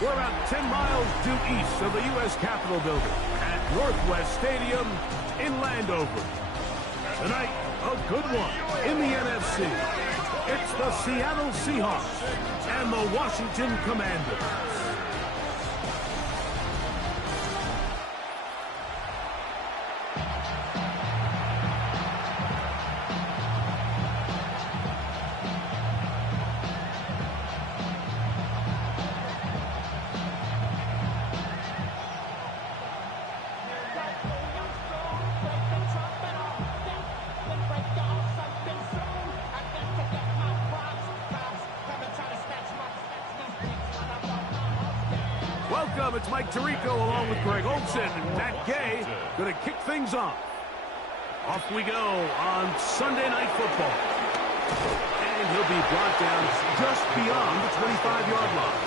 We're about 10 miles due east of the U.S. Capitol building at Northwest Stadium in Landover. Tonight, a good one in the NFC. It's the Seattle Seahawks and the Washington Commanders. Welcome, it's Mike Tirico along with Greg Olson and Matt Gay going to kick things off. Off we go on Sunday Night Football. And he'll be brought down just beyond the 25-yard line.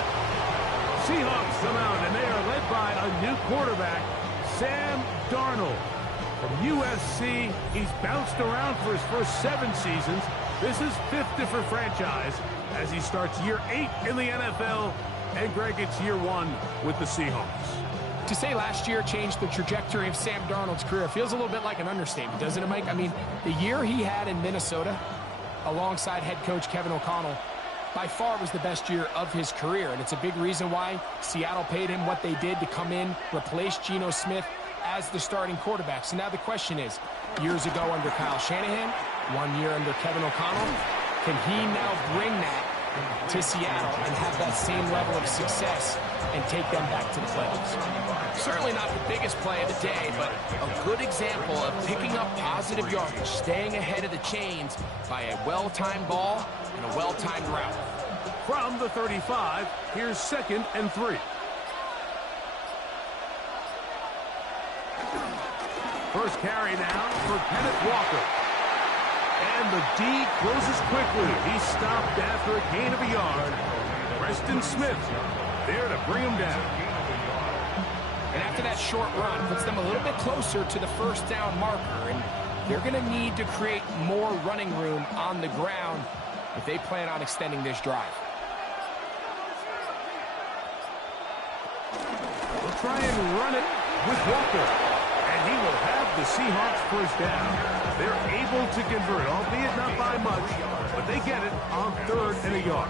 Seahawks come out and they are led by a new quarterback, Sam Darnold. From USC, he's bounced around for his first 7 seasons. This is 5th different franchise as he starts year 8 in the NFL. And Greg, it's year 1 with the Seahawks. To say last year changed the trajectory of Sam Darnold's career feels a little bit like an understatement, doesn't it, Mike? I mean, the year he had in Minnesota alongside head coach Kevin O'Connell by far was the best year of his career. And it's a big reason why Seattle paid him what they did to come in, replace Geno Smith as the starting quarterback. So now the question is, years ago under Kyle Shanahan, 1 year under Kevin O'Connell, can he now bring that to Seattle and have that same level of success and take them back to the playoffs? Certainly not the biggest play of the day, but a good example of picking up positive yardage, staying ahead of the chains by a well-timed ball and a well-timed route. From the 35, here's 2nd and 3. First carry now for Kenneth Walker. And the D closes quickly. He stopped after a gain of a yard. Preston Smith there to bring him down. And after that short run, puts them a little bit closer to the first down marker. And they're going to need to create more running room on the ground if they plan on extending this drive. We'll try and run it with Walker. And he will have the Seahawks first down. They're able to convert, albeit not by much, but they get it on 3rd and a yard.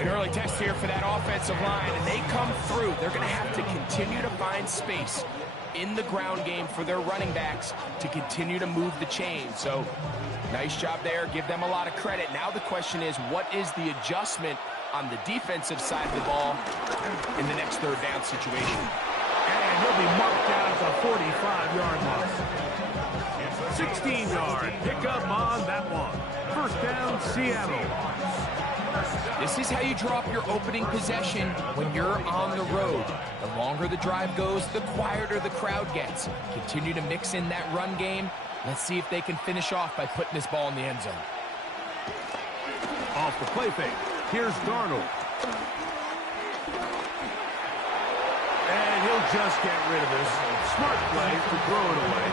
An early test here for that offensive line, and they come through. They're going to have to continue to find space in the ground game for their running backs to continue to move the chain. So, nice job there. Give them a lot of credit. Now the question is, what is the adjustment on the defensive side of the ball in the next 3rd down situation? And he'll be marked down at the 45-yard mark. 16-yard pickup on that one. First down, Seattle. This is how you draw up your opening possession when you're on the road. The longer the drive goes, the quieter the crowd gets. Continue to mix in that run game. Let's see if they can finish off by putting this ball in the end zone. Off the play fake. Here's Darnold. And he'll just get rid of this. Smart play to throw it away.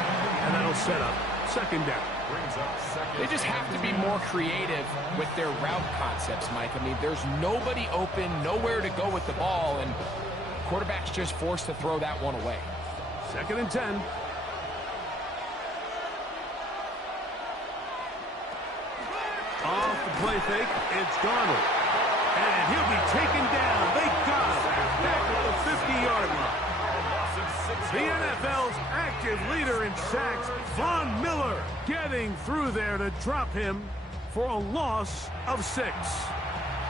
And that'll set up 2nd down. They just have to be more creative with their route concepts, Mike. I mean, there's nobody open, nowhere to go with the ball, and quarterback's just forced to throw that one away. 2nd and 10. Off the play fake, it's Darnold. And he'll be taken down. They got him back at the 50-yard line. The NFL's active leader in sacks, Von Miller, getting through there to drop him for a loss of 6.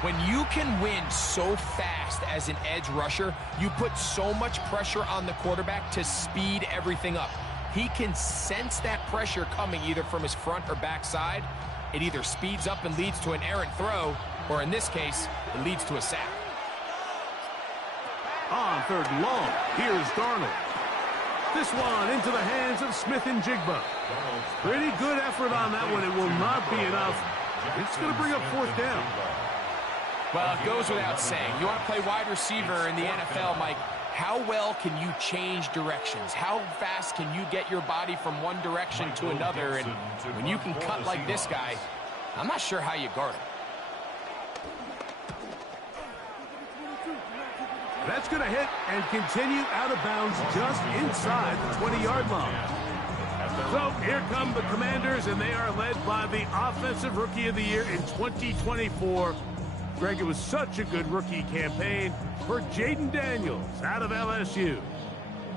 When you can win so fast as an edge rusher, you put so much pressure on the quarterback to speed everything up. He can sense that pressure coming either from his front or back side. It either speeds up and leads to an errant throw, or in this case, it leads to a sack. On 3rd and long, here's Darnold. This one into the hands of Smith and Jigba. Pretty good effort on that one. It will not be enough. It's going to bring up 4th down. Well, it goes without saying. You want to play wide receiver in the NFL, Mike. How well can you change directions? How fast can you get your body from one direction to another? And when you can cut like this guy, I'm not sure how you guard him. That's going to hit and continue out of bounds just inside the 20-yard line. So here come the Commanders, and they are led by the Offensive Rookie of the Year in 2024. Greg, it was such a good rookie campaign for Jaden Daniels out of LSU.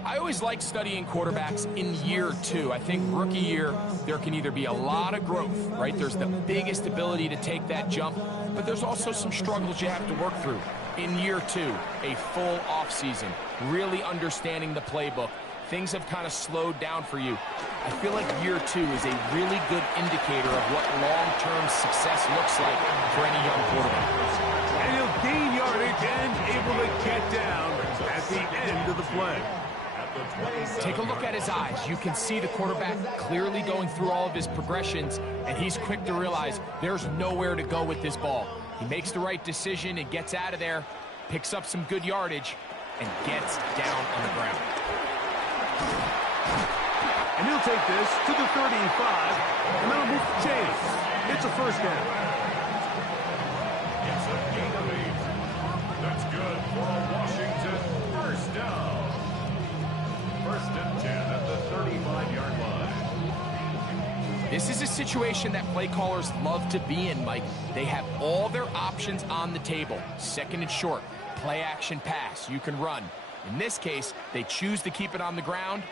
I always like studying quarterbacks in year two. I think rookie year, there can either be a lot of growth, right? There's the biggest ability to take that jump, but there's also some struggles you have to work through. In year two, a full offseason, really understanding the playbook. Things have kind of slowed down for you. I feel like year two is a really good indicator of what long-term success looks like for any young quarterback. And he'll gain yardage and able to get down at the end of the play. Take a look at his eyes. You can see the quarterback clearly going through all of his progressions, and he's quick to realize there's nowhere to go with this ball. He makes the right decision and gets out of there, picks up some good yardage, and gets down on the ground. And he'll take this to the 35, and that'll move to Chase. It's a first down. It's a gain of 8. That's good for a Washington first down. First and 10 at the 35-yard line. This is a situation that play callers love to be in, Mike. They have all their options on the table. Second and short, play action pass, you can run. In this case, they choose to keep it on the ground,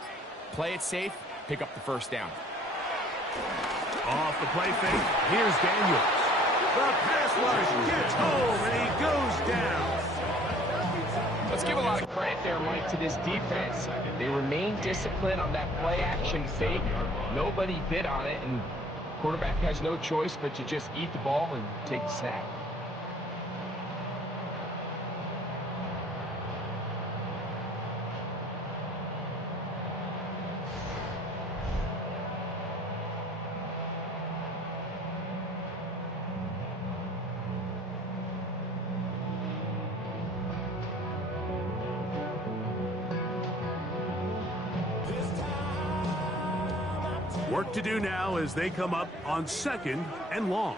play it safe, pick up the first down. Off the play fake, here's Daniels. The pass rush gets home, and he goes down. Let's give a lot of credit there, Mike, to this defense. They remain disciplined on that play-action fake. Nobody bid on it, and quarterback has no choice but to just eat the ball and take the sack. Work to do now as they come up on second and long.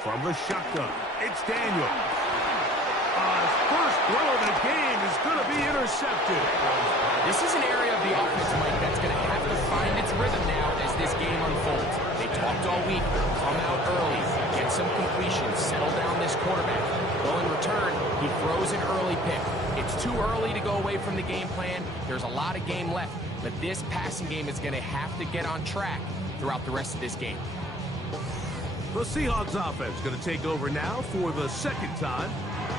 From the shotgun, it's Daniels. First throw of the game is going to be intercepted. This is an area of the offense, Mike, that's going to have to find its rhythm now as this game unfolds. They talked all week, come out early, get some completions, settle down this quarterback. Well, in return, he throws an early pick. It's too early to go away from the game plan. There's a lot of game left, but this passing game is going to have to get on track throughout the rest of this game. The Seahawks offense going to take over now for the second time.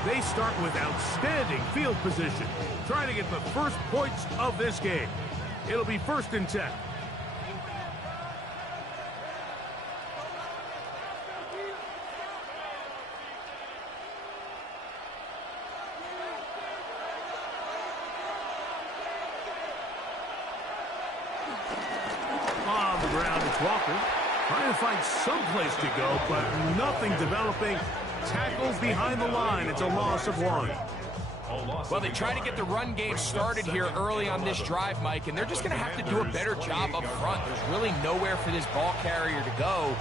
They start with outstanding field position, trying to get the first points of this game. It'll be first and 10. On the ground, it's Walker. Trying to find some place to go, but nothing developing. Tackles behind the line. It's a loss of 1. Well, they try to get the run game started here early on this drive, Mike, and they're just going to have to do a better job up front. There's really nowhere for this ball carrier to go.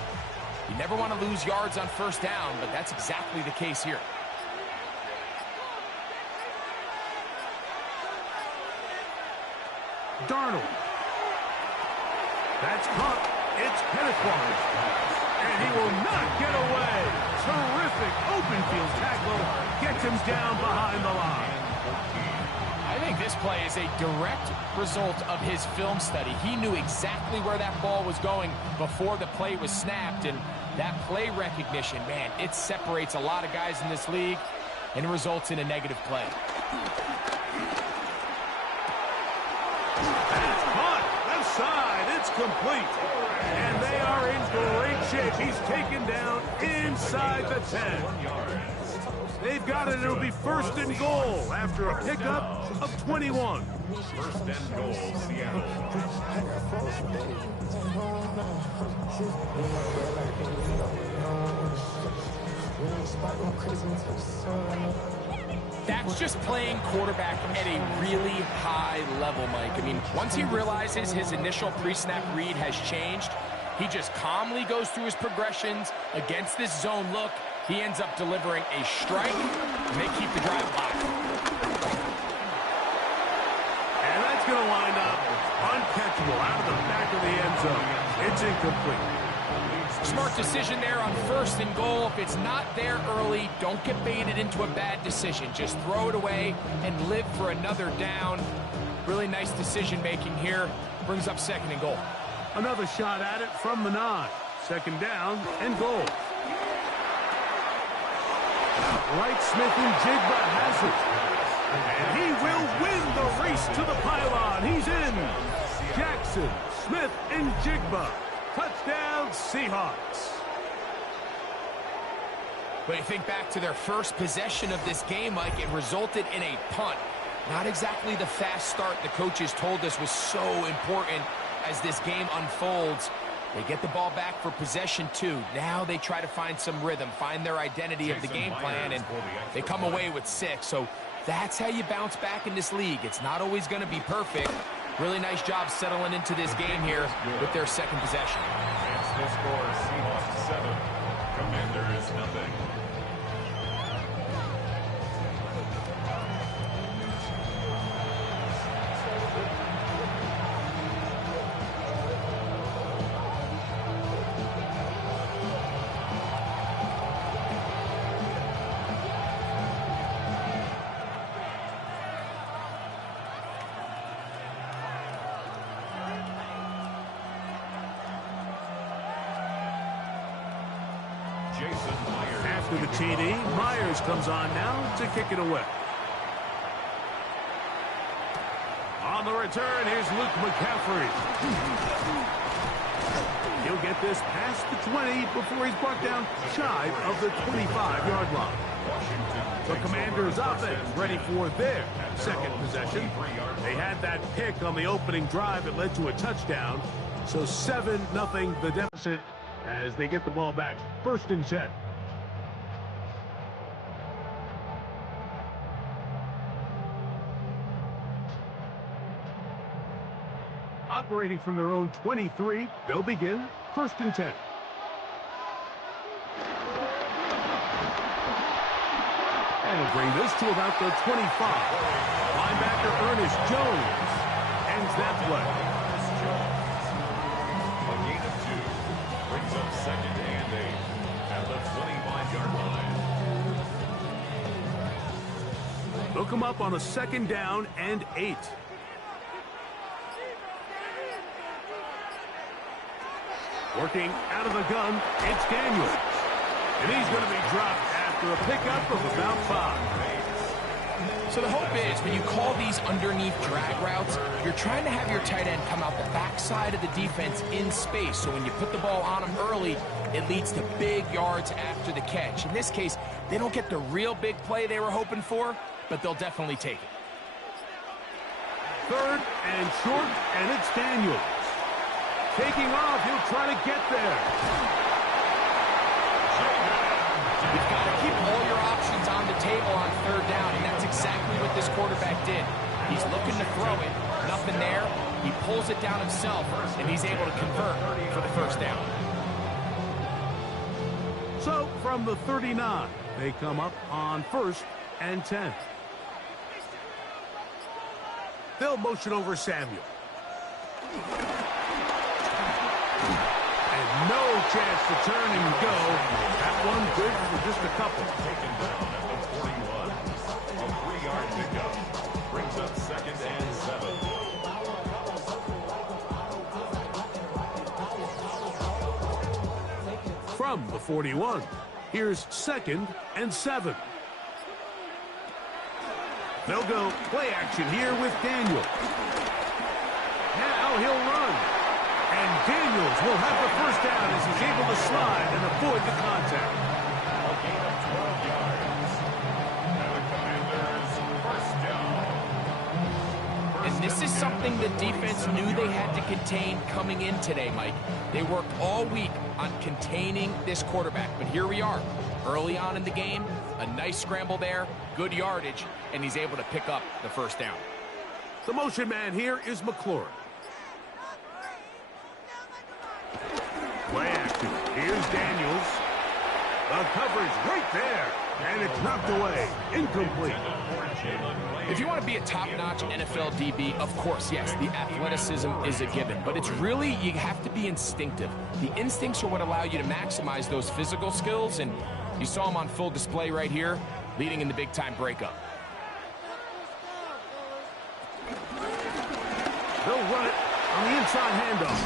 You never want to lose yards on first down, but that's exactly the case here. Darnold. That's caught. It's Petticoat. And he will not get away. Terrific open field tackle. Gets him down behind the line. I think this play is a direct result of his film study. He knew exactly where that ball was going before the play was snapped. And that play recognition, man, it separates a lot of guys in this league and results in a negative play. That's caught. Left side. It's complete. And they are in great shape. He's taken down inside the 10. They've got it. It'll be first and goal after a pickup of 21. First and goal, Seattle. That's just playing quarterback at a really high level, Mike. I mean, once he realizes his initial pre-snap read has changed, he just calmly goes through his progressions against this zone look, He ends up delivering a strike, and they keep the drive alive. And that's going to wind up uncatchable out of the back of the end zone. It's incomplete. Smart decision there on 1st and goal. If it's not there early, don't get baited into a bad decision. Just throw it away and live for another down. Really nice decision-making here. Brings up 2nd and goal. Another shot at it from the 9. 2nd down and goal. Right, Smith and Jigba has it. And he will win the race to the pylon. He's in. Jackson, Smith, and Jigba. Touchdown, Seahawks. But you think back to their first possession of this game, Mike, it resulted in a punt. Not exactly the fast start the coaches told us was so important as this game unfolds. They get the ball back for possession 2. Now they try to find some rhythm, find their identity of the game plan, and they come away with 6. So that's how you bounce back in this league. It's not always going to be perfect. Really nice job settling into this game here with their 2nd possession. And still score Seahawks 7, Commanders nothing. After the TD, Myers comes on now to kick it away. On the return, here's Luke McCaffrey. He'll get this past the 20 before he's brought down shy of the 25-yard line. The Commanders' offense ready for their 2nd possession. They had that pick on the opening drive that led to a touchdown. So 7-0 the deficit as they get the ball back. 1st and 10. Operating from their own 23, they'll begin 1st and 10. And he'll bring this to about the 25. Linebacker Ernest Jones ends that play. A gain of 2 brings up 2nd and 8 at the 25-yard line. They'll come up on a 2nd down and 8. Working out of the gun, it's Daniels. And he's going to be dropped after a pickup of about 5. So the hope is when you call these underneath drag routes, you're trying to have your tight end come out the backside of the defense in space. So when you put the ball on him early, it leads to big yards after the catch. In this case, they don't get the real big play they were hoping for, but they'll definitely take it. 3rd and short, and it's Daniels. Taking off, he'll try to get there. You've got to keep all your options on the table on 3rd down, and that's exactly what this quarterback did. He's looking to throw it, nothing there. He pulls it down himself, and he's able to convert for the 1st down. So from the 39, they come up on 1st and 10. They'll motion over Samuel. And no chance to turn and go. That one good for just a couple. Taken down at the 41. A 3-yard pickup brings up 2nd and 7. From the 41, here's 2nd and 7. They'll go play action here with Daniels. Now he'll run. And Daniels will have the 1st down as he's able to slide and avoid the contact. A gain of 12 yards. And the Commanders' 1st down. And this is something the defense knew they had to contain coming in today, Mike. They worked all week on containing this quarterback. But here we are, early on in the game, a nice scramble there, good yardage, and he's able to pick up the 1st down. The motion man here is McLaurin. Play action. Here's Daniels. The coverage right there. And it's knocked away. Incomplete. If you want to be a top-notch NFL DB, of course, yes, the athleticism is a given. But it's really, you have to be instinctive. The instincts are what allow you to maximize those physical skills. And you saw them on full display right here, leading in the big-time breakup. They'll run it on the inside handoff.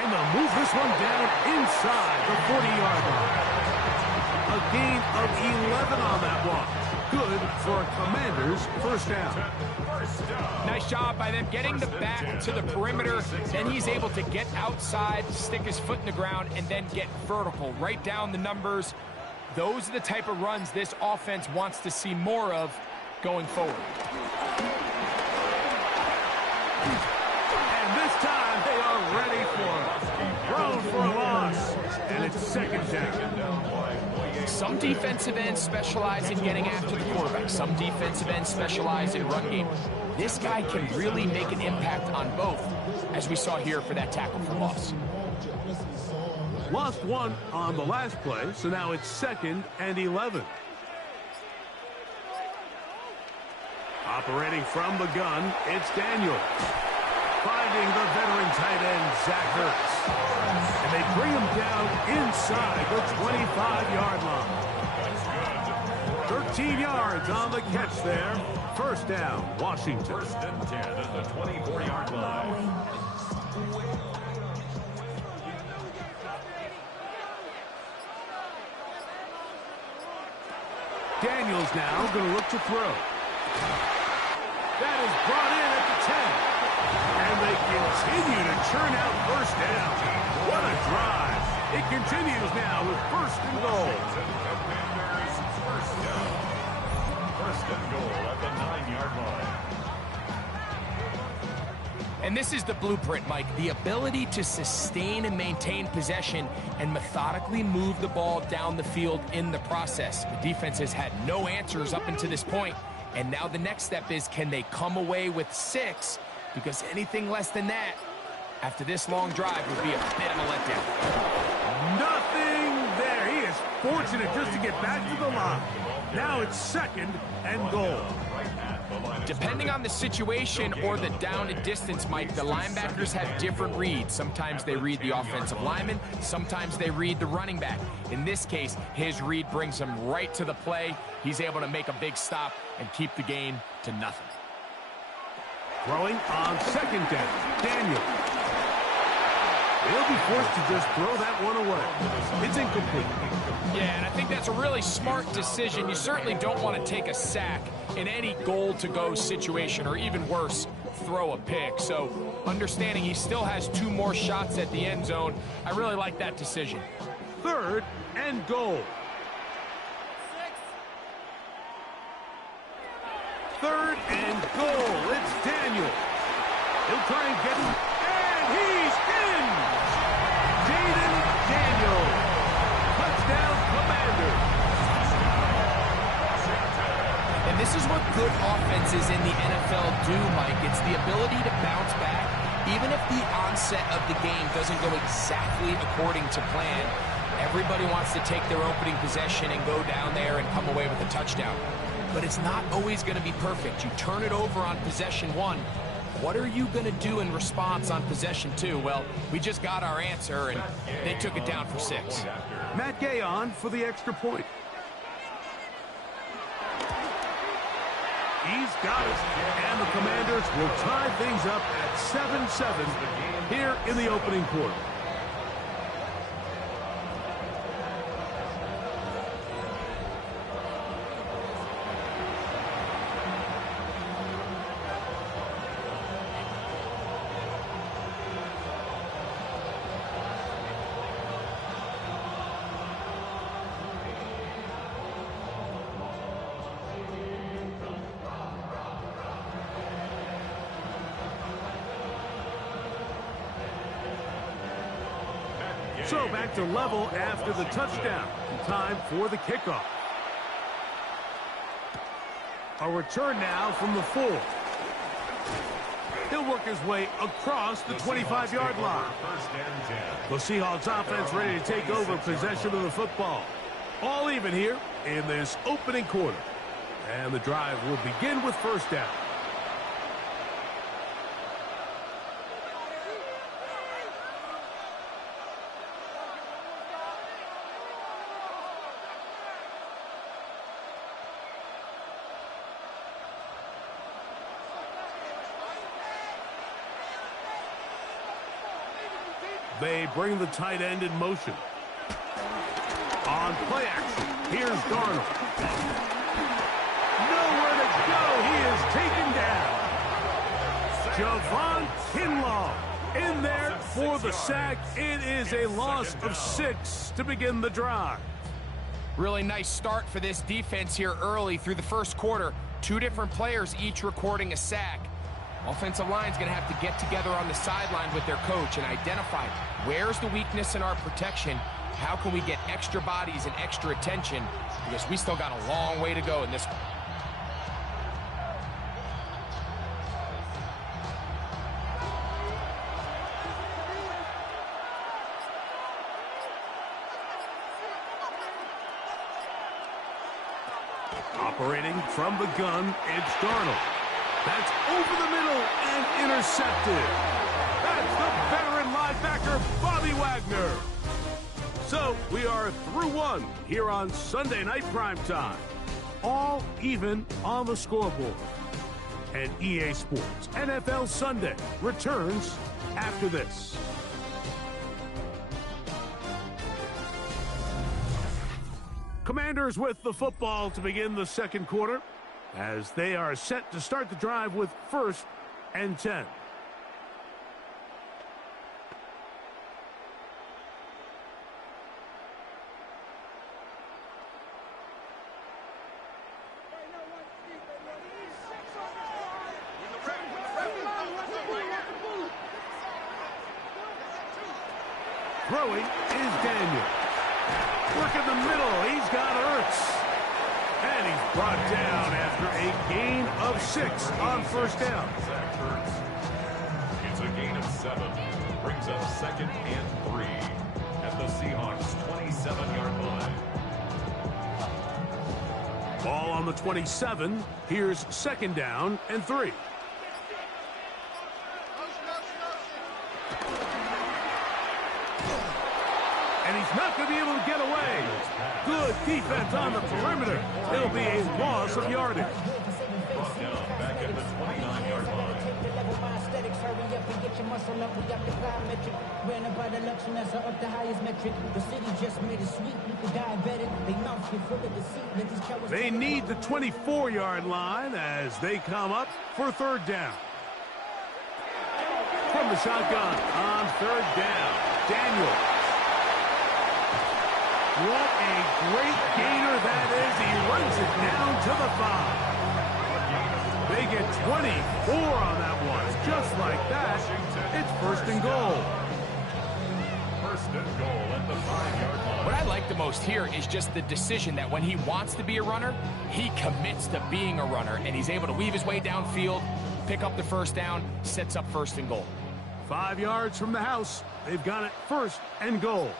And they'll move this one down inside the 40-yard line. A gain of 11 on that walk. Good for a Commanders first down. Nice job by them getting the back to the perimeter. Then he's able to get outside, stick his foot in the ground, and then get vertical. Right down the numbers. Those are the type of runs this offense wants to see more of going forward. And this time they are ready for it. Thrown for a loss. And it's second down. Some defensive ends specialize in getting after the quarterback. Some defensive ends specialize in run game. This guy can really make an impact on both, as we saw here for that tackle for loss. Lost one on the last play, so now it's 2nd and 11. Operating from the gun, it's Daniels. Finding the veteran tight end, Zach Ertz. And they bring him down inside the 25-yard line. 13 yards on the catch there. First down, Washington. First and 10 at the 24-yard line. Daniels now going to look to throw. That is brought in at the 10. And they continue to churn out first down. What a drive. It continues now with first and goal. First down. First and goal at the 9-yard line. And this is the blueprint, Mike. The ability to sustain and maintain possession and methodically move the ball down the field in the process. The defense has had no answers up until this point. And now the next step is, can they come away with 6? Because anything less than that, after this long drive, would be a bit of a letdown. Nothing there. He is fortunate just to get back to the line. Now it's 2nd and goal. Depending on the situation or the down and distance, Mike, the linebackers have different reads. Sometimes they read the offensive lineman. Sometimes they read the running back. In this case, his read brings him right to the play. He's able to make a big stop and keep the gain to nothing. Throwing on 2nd down, Daniel. He'll be forced to just throw that one away. It's incomplete. Yeah, and I think that's a really smart decision. You certainly don't want to take a sack in any goal-to-go situation, or even worse, throw a pick. So understanding he still has 2 more shots at the end zone, I really like that decision. 3rd and goal. 3rd and goal. It's Daniel. He'll try and get him. And he's in! Jaden Daniel. Touchdown, Commanders. And this is what good offenses in the NFL do, Mike. It's the ability to bounce back, even if the onset of the game doesn't go exactly according to plan. Everybody wants to take their opening possession and go down there and come away with a touchdown. But it's not always going to be perfect. You turn it over on possession 1. What are you going to do in response on possession 2? Well, we just got our answer, and they took it down for 6. Matt Gay on for the extra point. He's got it. And the Commanders will tie things up at 7-7 here in the opening quarter. So back to level after the touchdown. Time for the kickoff. A return now from the 4. He'll work his way across the 25-yard line. The Seahawks offense ready to take over possession of the football. All even here in this opening quarter. And the drive will begin with first down. They bring the tight end in motion. On play action, here's Darnold. Nowhere to go. He is taken down. Javon Kinlaw in there for the sack. It is a loss of 6 to begin the drive. Really nice start for this defense here early through the first quarter. 2 different players each recording a sack. Offensive line's going to have to get together on the sideline with their coach and identify where's the weakness in our protection. How can we get extra bodies and extra attention? Because we still got a long way to go in this one. Operating from the gun, it's Darnold. That's over the middle and intercepted. That's the veteran linebacker, Bobby Wagner. So we are through 1 here on Sunday Night Primetime. All even on the scoreboard. And EA Sports NFL Sunday returns after this. Commanders with the football to begin the second quarter, as they are set to start the drive with 1st and 10. Throwing is Daniel. Work in the middle. He's got Ertz. And he's brought down after a gain of 6 on first down. It's a gain of 7. Brings up 2nd and 3 at the Seahawks 27-yard line. Ball on the 27. Here's 2nd down and 3. And he's not going to be able to get away. Good defense on the perimeter. It'll be a loss of yardage. Brought down back at the 29-yard line. They need the 24-yard line as they come up for 3rd down. From the shotgun on 3rd down, Daniel. What a great gainer that is. He runs it down to the 5. They get 24 on that one. Just like that, it's 1st and goal. 1st and goal at the 5-yard line. What I like the most here is just the decision that when he wants to be a runner, he commits to being a runner, and he's able to weave his way downfield, pick up the 1st down, sets up 1st and goal. 5 yards from the house. They've got it 1st and goal.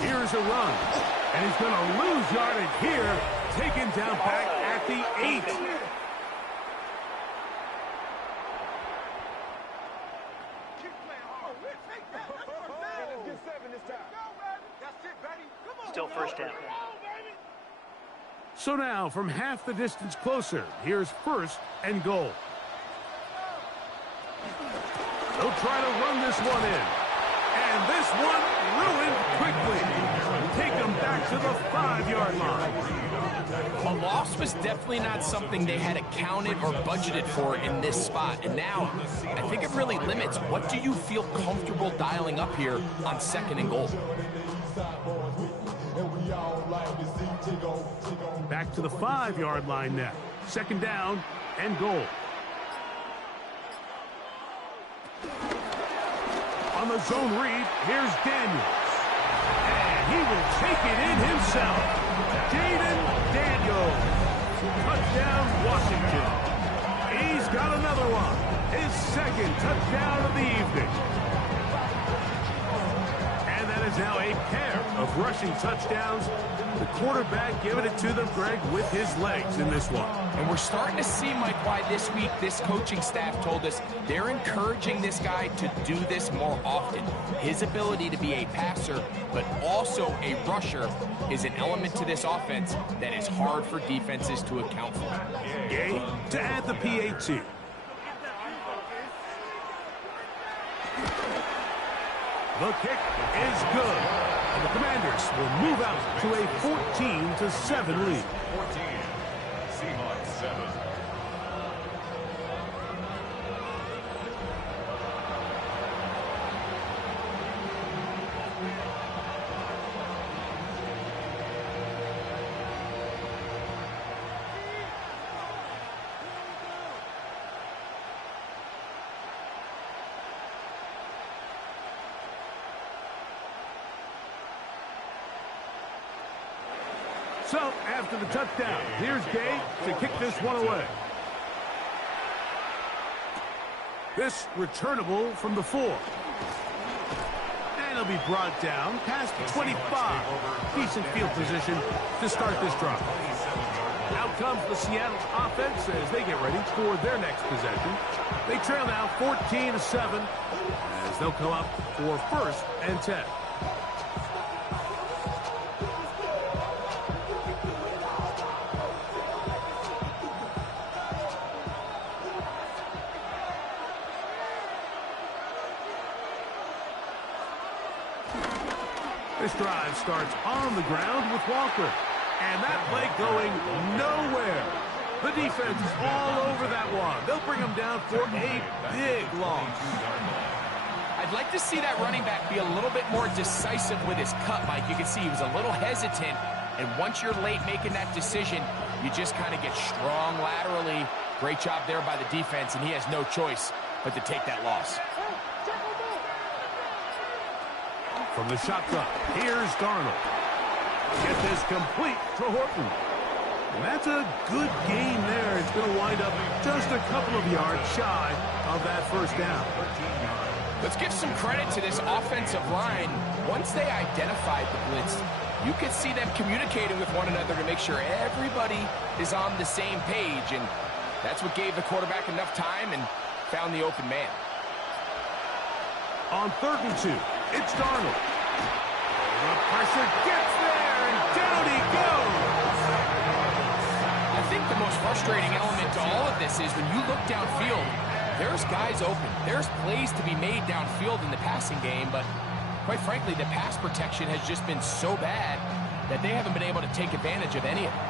Here's a run, and he's going to lose yardage here, taken down back at the 8. Still 1st down. So now, from half the distance closer, here's 1st and goal. They'll try to run this one in. And this one ruined quickly. Take them back to the 5-yard line. A loss was definitely not something they had accounted or budgeted for in this spot. And now, I think it really limits what do you feel comfortable dialing up here on 2nd and goal. Back to the 5-yard line now. 2nd down and goal. On the zone read, here's Daniels. And he will take it in himself. Jaden Daniels. Touchdown, Washington. He's got another one. His 2nd touchdown of the evening. Now a pair of rushing touchdowns. The quarterback giving it to them, Greg, with his legs in this one. And we're starting to see, Mike, why this week this coaching staff told us they're encouraging this guy to do this more often. His ability to be a passer, but also a rusher, is an element to this offense that is hard for defenses to account for. Gay to add the PAT. The kick is good. And the Commanders will move out to a 14-7 lead. 14. Seahawks 7. So, after the touchdown, here's Gay to kick this one away. This returnable from the 4. And it'll be brought down past the 25. Decent field position to start this drive. Out comes the Seattle offense as they get ready for their next possession. They trail now 14-7 as they'll come up for 1st and 10. This drive starts on the ground with Walker. And that play going nowhere. The defense is all over that one. They'll bring him down for a big loss. I'd like to see that running back be a little bit more decisive with his cut, Mike. You can see he was a little hesitant. And once you're late making that decision, you just kind of get strong laterally. Great job there by the defense, and he has no choice but to take that loss. From the shotgun, here's Darnold. Get this complete to Horton. And that's a good gain there. It's going to wind up just a couple of yards shy of that first down. Let's give some credit to this offensive line. Once they identified the blitz, you could see them communicating with one another to make sure everybody is on the same page. And that's what gave the quarterback enough time and found the open man. On 3rd and 2, it's Darnold. The pressure gets there, and down he goes. I think the most frustrating element to all of this is when you look downfield, there's guys open. There's plays to be made downfield in the passing game, but quite frankly, the pass protection has just been so bad that they haven't been able to take advantage of any of it.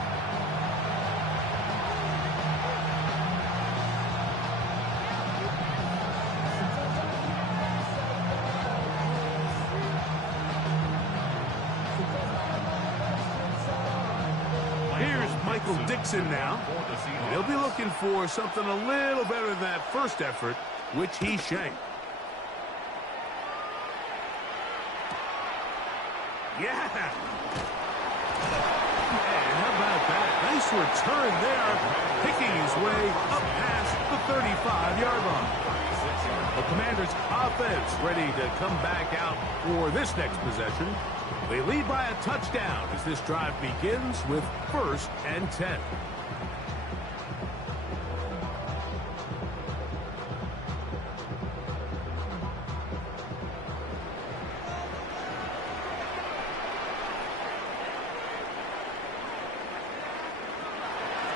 Dixon now. And he'll be looking for something a little better than that first effort, which he shanked. Yeah. And how about that? Nice return there, picking his way up past the 35-yard line. The Commanders' offense ready to come back out for this next possession. They lead by a touchdown as this drive begins with 1st and 10.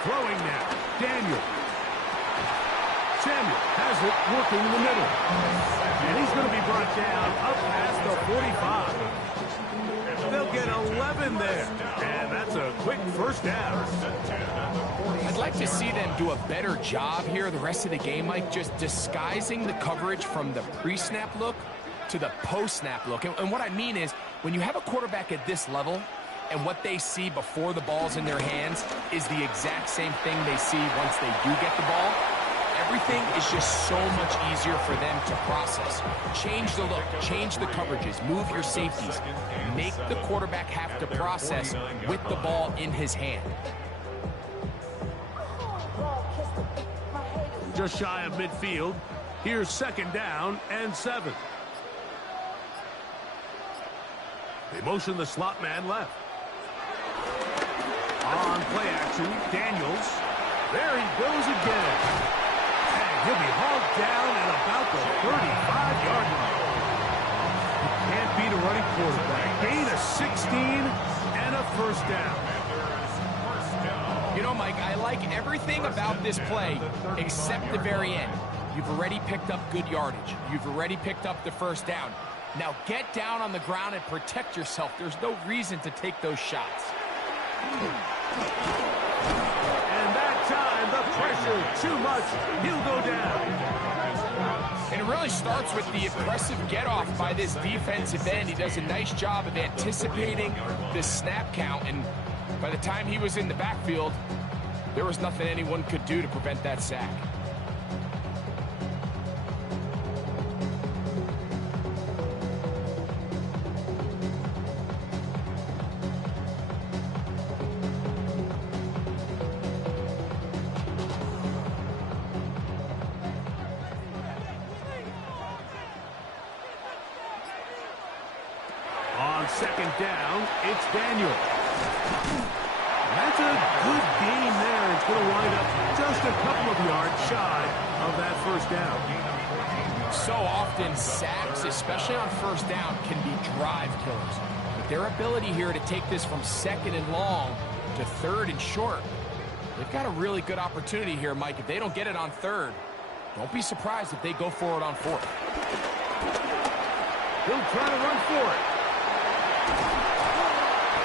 Throwing now, Daniel. Samuel has it working in the middle. And he's going to be brought down up past the 45. They'll get 11 there. And that's a quick first down. I'd like to see them do a better job here the rest of the game, Mike, just disguising the coverage from the pre-snap look to the post-snap look. And what I mean is, when you have a quarterback at this level, and what they see before the ball's in their hands is the exact same thing they see once they do get the ball, everything is just so much easier for them to process. Change the look, change the coverages, move your safeties. Make the quarterback have to process with the ball in his hand. Just shy of midfield. Here's 2nd down and 7. They motion the slot man left. On play action, Daniels. There he goes again. And he'll be hauled down at about the 35-yard line. You can't beat a running quarterback. Gain of 16 and a first down. You know, Mike, I like everything about this play except the very end. You've already picked up good yardage. You've already picked up the first down. Now get down on the ground and protect yourself. There's no reason to take those shots. And that time, the pressure too much. He'll go down. And it really starts with the impressive get-off by this defensive end. He does a nice job of anticipating the snap count, and by the time he was in the backfield, there was nothing anyone could do to prevent that sack. On second down, it's Daniel. That's a good gain there. It's going to wind up just a couple of yards shy of that first down. So often, sacks, especially on first down, can be drive killers. But their ability here to take this from second and long to third and short, they've got a really good opportunity here, Mike. If they don't get it on third, don't be surprised if they go for it on fourth. He'll try to run for it.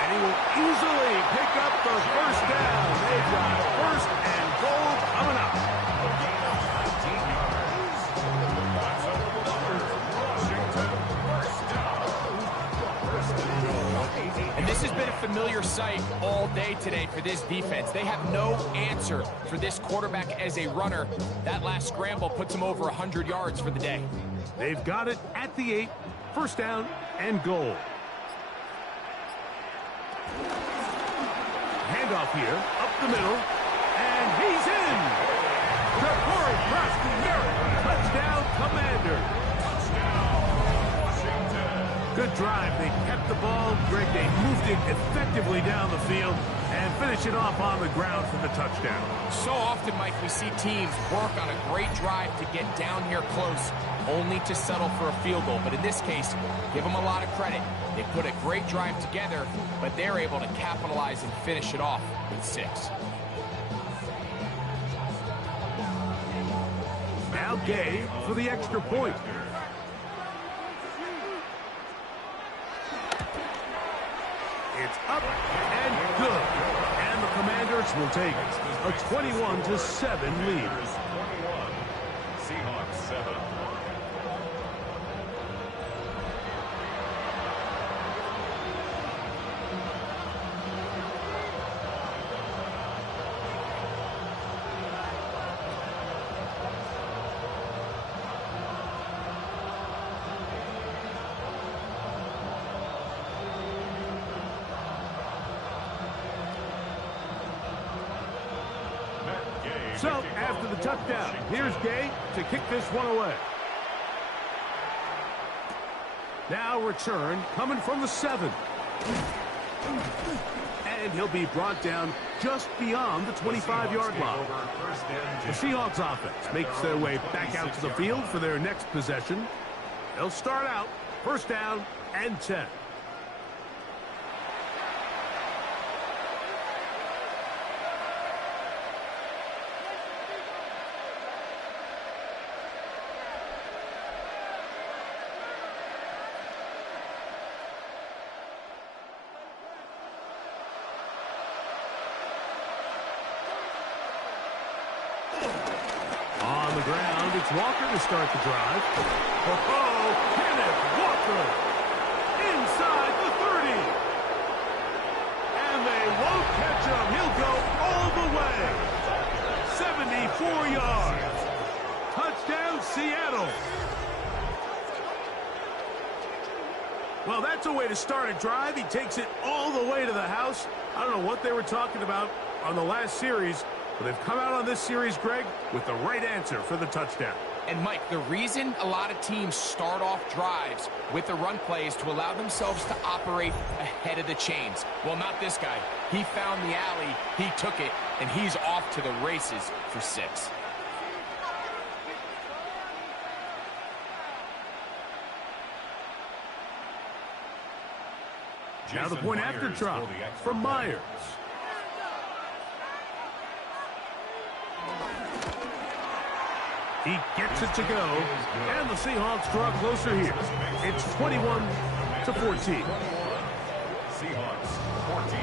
And he will easily pick up the first down. They've got first and goal coming up. And this has been a familiar sight all day today for this defense. They have no answer for this quarterback as a runner. That last scramble puts him over 100 yards for the day. They've got it at the 8. First down and goal. Handoff here, up the middle, and he's in. DeForest Preston-Merritt, touchdown, Commander. Good drive. They kept the ball. Greg, they moved it effectively down the field and finish it off on the ground for the touchdown. So often, Mike, we see teams work on a great drive to get down here close, only to settle for a field goal. But in this case, give them a lot of credit. They put a great drive together, but they're able to capitalize and finish it off with 6. Now Gay for the extra point. It's up and good. And the Commanders will take a 21-7 lead. Seahawks 7. So, after the touchdown, here's Gay to kick this one away. Now return coming from the 7. And he'll be brought down just beyond the 25-yard line. The Seahawks offense makes their way back out to the field for their next possession. They'll start out first down and 10. On the ground, it's Walker to start the drive. Oh, Kenneth Walker inside the 30. And they won't catch him. He'll go all the way. 74 yards. Touchdown, Seattle. Well, that's a way to start a drive. He takes it all the way to the house. I don't know what they were talking about on the last series, but they've come out on this series, Greg, with the right answer for the touchdown. And, Mike, the reason a lot of teams start off drives with the run play is to allow themselves to operate ahead of the chains. Well, not this guy. He found the alley, he took it, and he's off to the races for 6. Now the point after try from Myers. He gets it to go, and the Seahawks draw closer here. It's 21-14. Seahawks 14.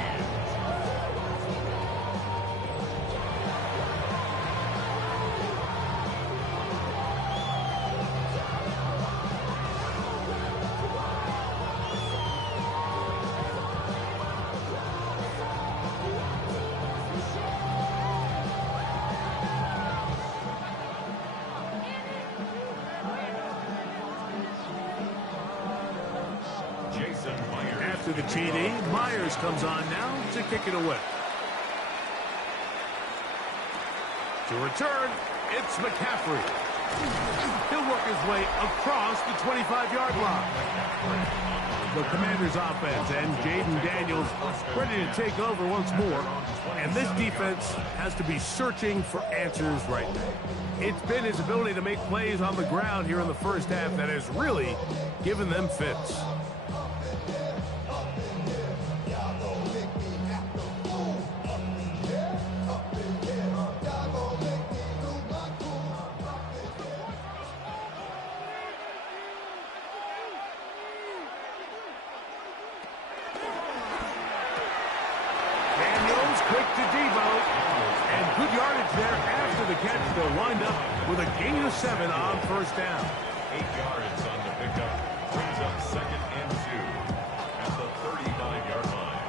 After the TD, Myers comes on now to kick it away. To return, it's McCaffrey. He'll work his way across the 25-yard line. The Commanders' offense and Jaden Daniels ready to take over once more. And this defense has to be searching for answers right now. It's been his ability to make plays on the ground here in the first half that has really given them fits. They'll wind up with a gain of 7 on first down. 8 yards on the pickup. Brings up 2nd and 2 at the 35-yard line.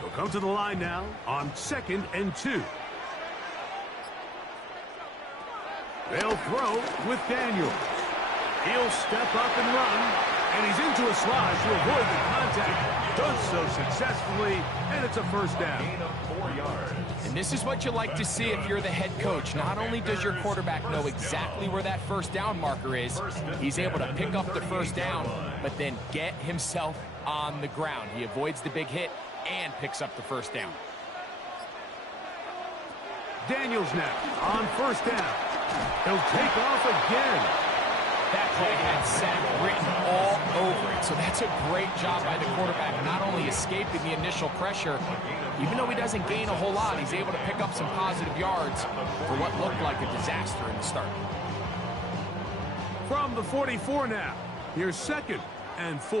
They'll come to the line now on 2nd and 2. They'll throw with Daniels. He'll step up and run, and he's into a slide to avoid the contact. Does so successfully, and it's a first down. Gain of 4 yards. And this is what you like to see if you're the head coach. Not only does your quarterback know exactly where that first down marker is, he's able to pick up the first down, but then get himself on the ground. He avoids the big hit and picks up the first down. Daniels now on first down. He'll take off again. That play had sack written all over it. So that's a great job by the quarterback, not only escaping the initial pressure, even though he doesn't gain a whole lot, he's able to pick up some positive yards for what looked like a disaster in the start. From the 44 now, here's 2nd and 4.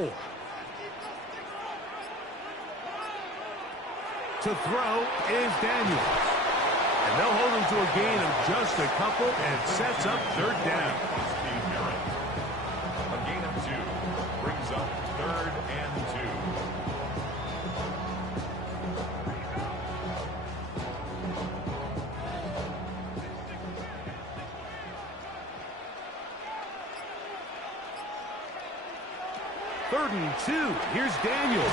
To throw is Daniels. And they'll hold him to a gain of just a couple, and it sets up 3rd down. A gain of 2 brings up 3rd and 2. Third and 2. Here's Daniels.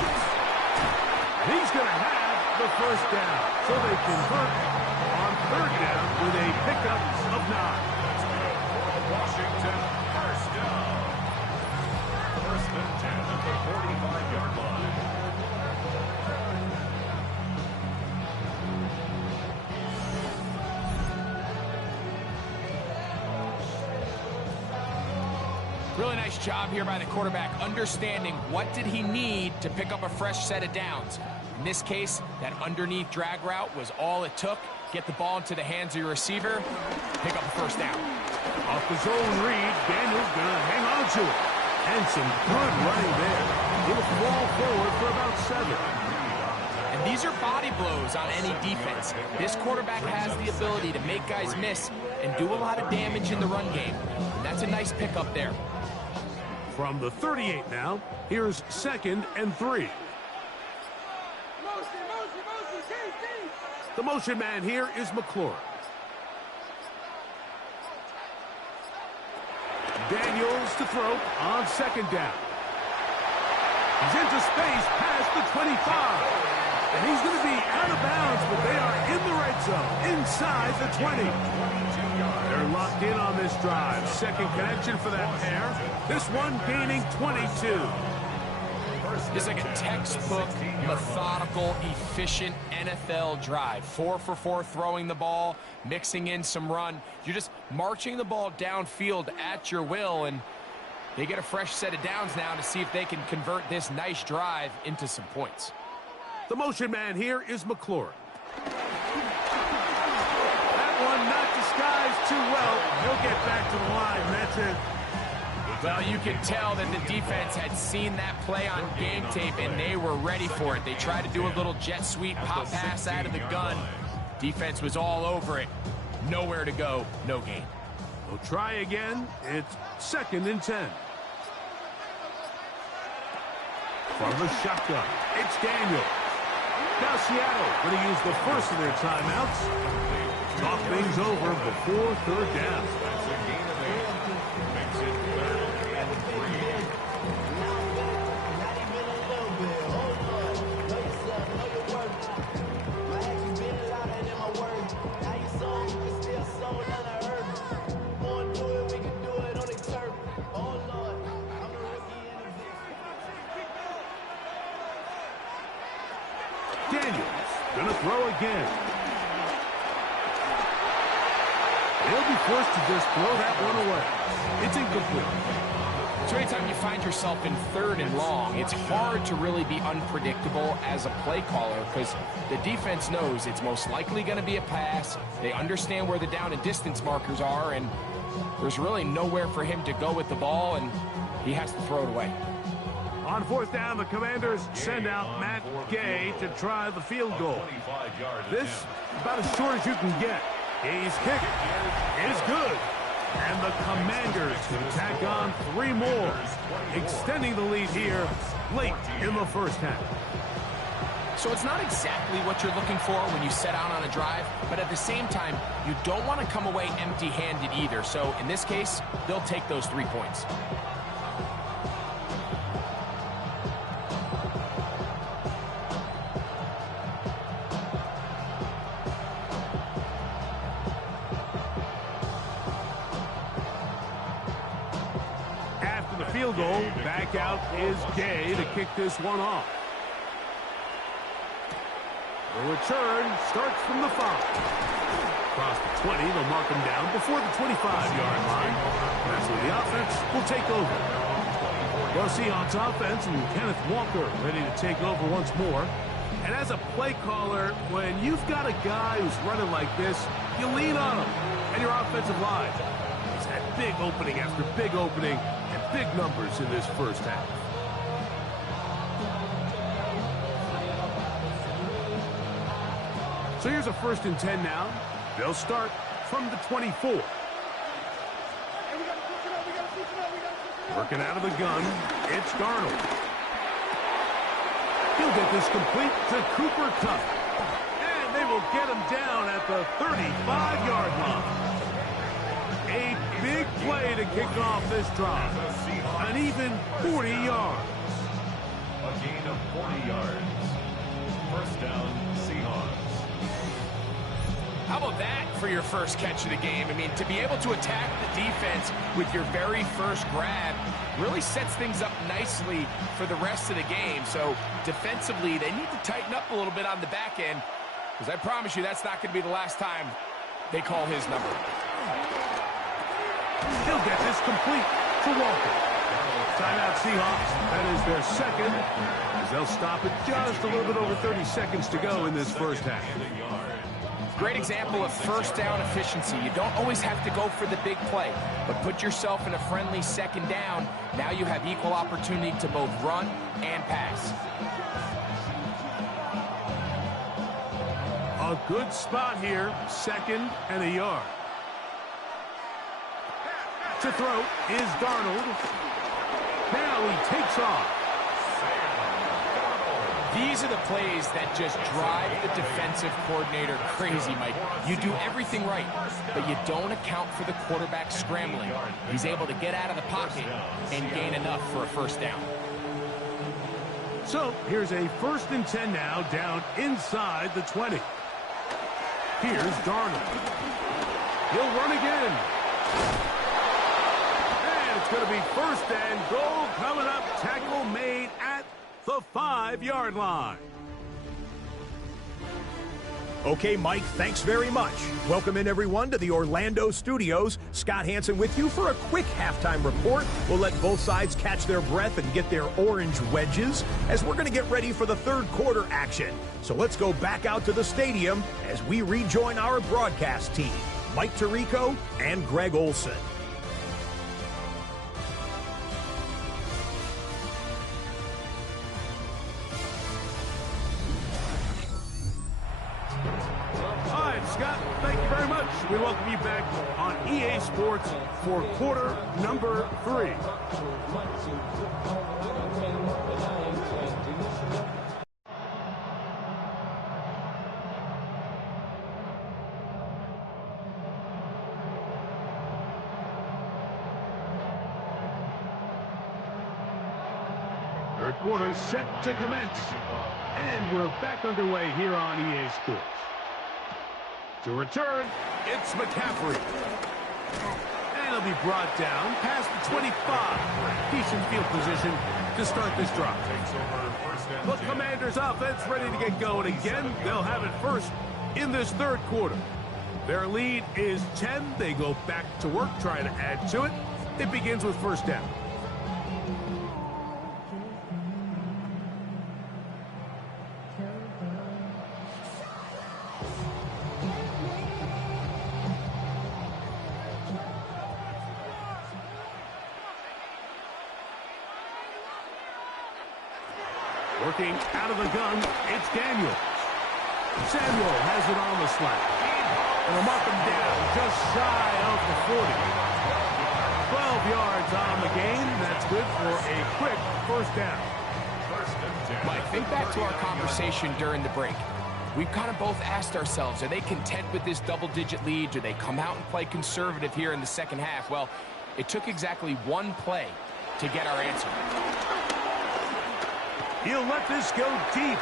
And he's going to have the first down. So they convert on 3rd down with a pickup of 9. Washington, first down. 1st and 10 at the 45-yard line. Really nice job here by the quarterback, understanding what did he need to pick up a fresh set of downs. In this case, that underneath drag route was all it took. Get the ball into the hands of your receiver, pick up a first down. Off the zone read, Daniels going to hang on to it. And some good running there. He'll fall forward for about 7. And these are body blows on any defense. This quarterback has the ability to make guys miss and do a lot of damage in the run game. And that's a nice pickup there. From the 38 now, here's 2nd and 3. The motion man here is McClure. Daniels to throw on 2nd down. He's into space past the 25. And he's going to be out of bounds, but they are in the red zone, inside the 20. They're locked in on this drive. Second connection for that pair. This one gaining 22. It's like a textbook, methodical, efficient NFL drive. 4 for 4 throwing the ball, mixing in some run. You're just marching the ball downfield at your will, and they get a fresh set of downs now to see if they can convert this nice drive into some points. The motion man here is McLaurin. That one not disguised too well. He'll get back to the line. That's it. Well, you can tell that the defense had seen that play on game tape, and they were ready for it. They tried to do a little jet sweep, pop pass out of the gun. Defense was all over it. Nowhere to go, no gain. We'll try again. It's 2nd and 10. From the shotgun, it's Daniel. Now Seattle going to use the first of their timeouts. Talk things over before 3rd down. That's a gain of 8. Makes it 3rd and 3. Daniels going to throw again. He'll be forced to just throw that one away. It's incomplete. So anytime you find yourself in 3rd and long, it's hard to really be unpredictable as a play caller because the defense knows it's most likely going to be a pass. They understand where the down and distance markers are, and there's really nowhere for him to go with the ball, and he has to throw it away. On 4th down, the Commanders send out Matt Gay to try the field goal. This about as short as you can get. He's kicked. It is good. And the Commanders can tack on 3 more, extending the lead here late in the first half. So it's not exactly what you're looking for when you set out on a drive, but at the same time, you don't want to come away empty-handed either. So in this case, they'll take those 3 points. Field goal. Back out is Gay to kick this one off. The return starts from the 5. Across the 20, they'll mark him down before the 25-yard line. That's where the offense will take over. The Seahawks offense and Kenneth Walker ready to take over once more. And as a play caller, when you've got a guy who's running like this, you lean on him and your offensive line. He's had big opening after big opening and big numbers in this first half. So here's a 1st and 10 now. They'll start from the 24. Working out of the gun, it's Darnold. He'll get this complete to Cooper Kupp. And they will get him down at the 35-yard line. A big play to kick off this drive. An even 40 yards. A gain of 40 yards. 1st down, Seahawks. How about that for your first catch of the game? I mean, to be able to attack the defense with your very first grab really sets things up nicely for the rest of the game. So defensively, they need to tighten up a little bit on the back end, because I promise you that's not going to be the last time they call his number. He'll get this complete to Walker. Timeout Seahawks. That is their 2nd, as they'll stop it just a little bit over 30 seconds to go in this first half. Great example of 1st down efficiency. You don't always have to go for the big play, but put yourself in a friendly 2nd down. Now you have equal opportunity to both run and pass. A good spot here, 2nd and a yard. To throw is Darnold. Now he takes off. These are the plays that just drive the defensive coordinator crazy, Mike. You do everything right, but you don't account for the quarterback scrambling. He's able to get out of the pocket and gain enough for a 1st down. So here's a 1st and 10 now, down inside the 20. Here's Darnold. He'll run again. And it's going to be 1st and goal coming up. Tackle made at the 5-yard line. Okay, Mike, thanks very much. Welcome in, everyone, to the Orlando studios. Scott Hansen with you for a quick halftime report. We'll let both sides catch their breath and get their orange wedges as we're going to get ready for the 3rd quarter action. So let's go back out to the stadium as we rejoin our broadcast team, Mike Tirico and Greg Olson. Scott, thank you very much. We welcome you back on EA Sports for quarter number 3. Third quarter set to commence. And we're back underway here on EA Sports. To return, it's McCaffrey. And he'll be brought down past the 25. Decent field position to start this drive. The Commanders' offense ready to get going again. They'll have it first in this 3rd quarter. Their lead is 10. They go back to work, trying to add to it. It begins with 1st down. Working out of the gun, it's Daniels. Samuel has it on the slap. And they'll mark him down just shy of the 40. 12 yards on the game. That's good for a quick 1st down. Mike, think back to our conversation during the break. We've kind of both asked ourselves, are they content with this double-digit lead? Do they come out and play conservative here in the 2nd half? Well, it took exactly 1 play to get our answer. He'll let this go deep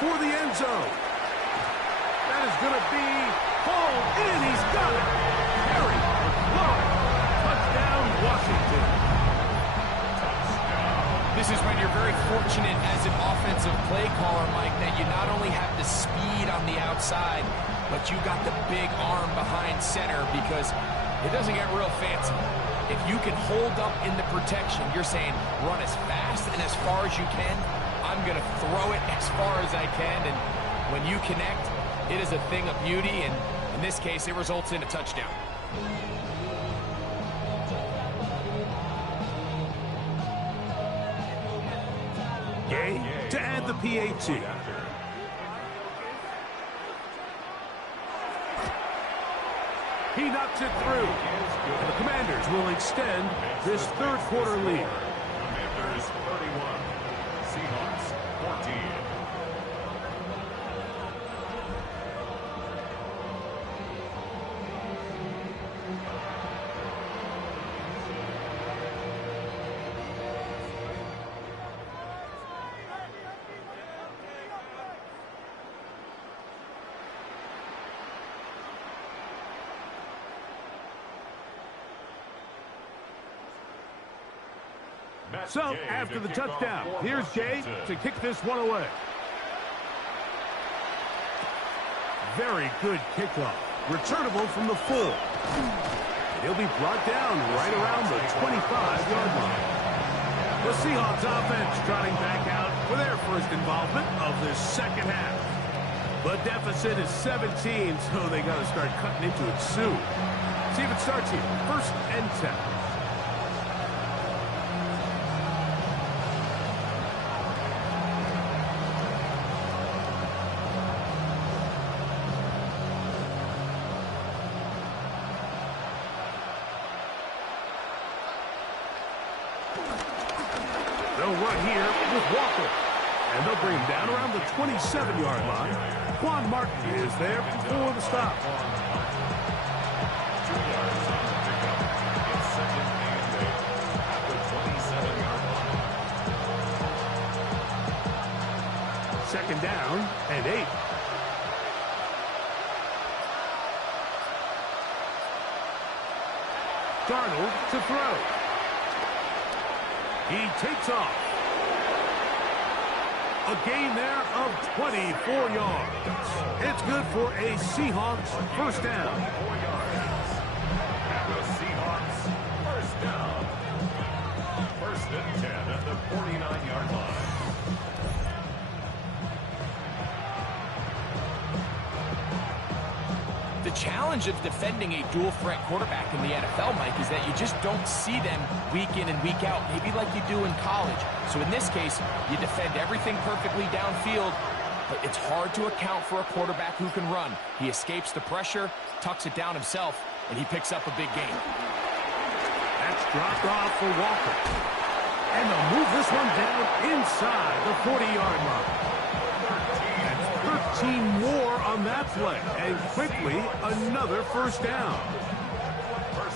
for the end zone. That is going to be hauled in. He's got it. Harry Clark. Touchdown, Washington. This is when you're very fortunate as an offensive play caller, Mike, that you not only have the speed on the outside, but you got the big arm behind center, because it doesn't get real fancy. If you can hold up in the protection, you're saying run as fast and as far as you can. I'm going to throw it as far as I can. And when you connect, it is a thing of beauty. And in this case, it results in a touchdown. Gay to add the PAT. He knocks it through. And the Commanders will extend this 3rd quarter lead. Commanders 31, Seahawks 14. So, after the touchdown, here's Gay to kick this one away. Very good kickoff. Returnable from the full. He'll be brought down right around the 25-yard line. The Seahawks offense trotting back out for their first involvement of this 2nd half. The deficit is 17, so they got to start cutting into it soon. See if it starts here. 1st and 10. They'll run here with Walker. And they'll bring him down around the 27-yard line. Quan Martin is there for the stop. 2 yards on the pickup. It's 2nd and 8 at the 27-yard line. second down and 8. Darnold to throw. He takes off. A gain there of 24 yards. It's good for a Seahawks first down. And the Seahawks first down. First and 10 at the 49-yard line. The challenge of defending a dual-threat quarterback in the NFL, Mike, is that you just don't see them week in and week out, maybe like you do in college. So in this case, you defend everything perfectly downfield, but it's hard to account for a quarterback who can run. He escapes the pressure, tucks it down himself, and he picks up a big gain. That's dropped off for Walker. And they'll move this one down inside the 40-yard line. 13 more on that play, and quickly another first down.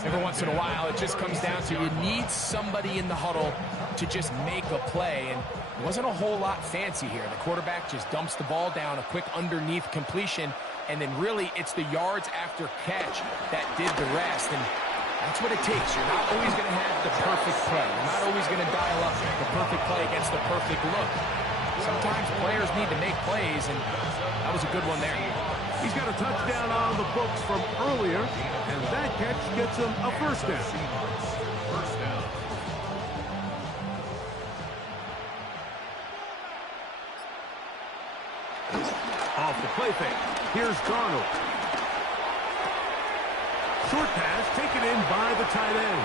Every once in a while, it just comes down to you need somebody in the huddle to just make a play, and it wasn't a whole lot fancy here. The quarterback just dumps the ball down, a quick underneath completion, and then really it's the yards after catch that did the rest, and that's what it takes. You're not always going to have the perfect play. You're not always going to dial up the perfect play against the perfect look. Sometimes players need to make plays, and that was a good one there. He's got a touchdown on the books from earlier, and that catch gets him a first down. First down. Off the play fake. Here's Darnold. Short pass taken in by the tight end.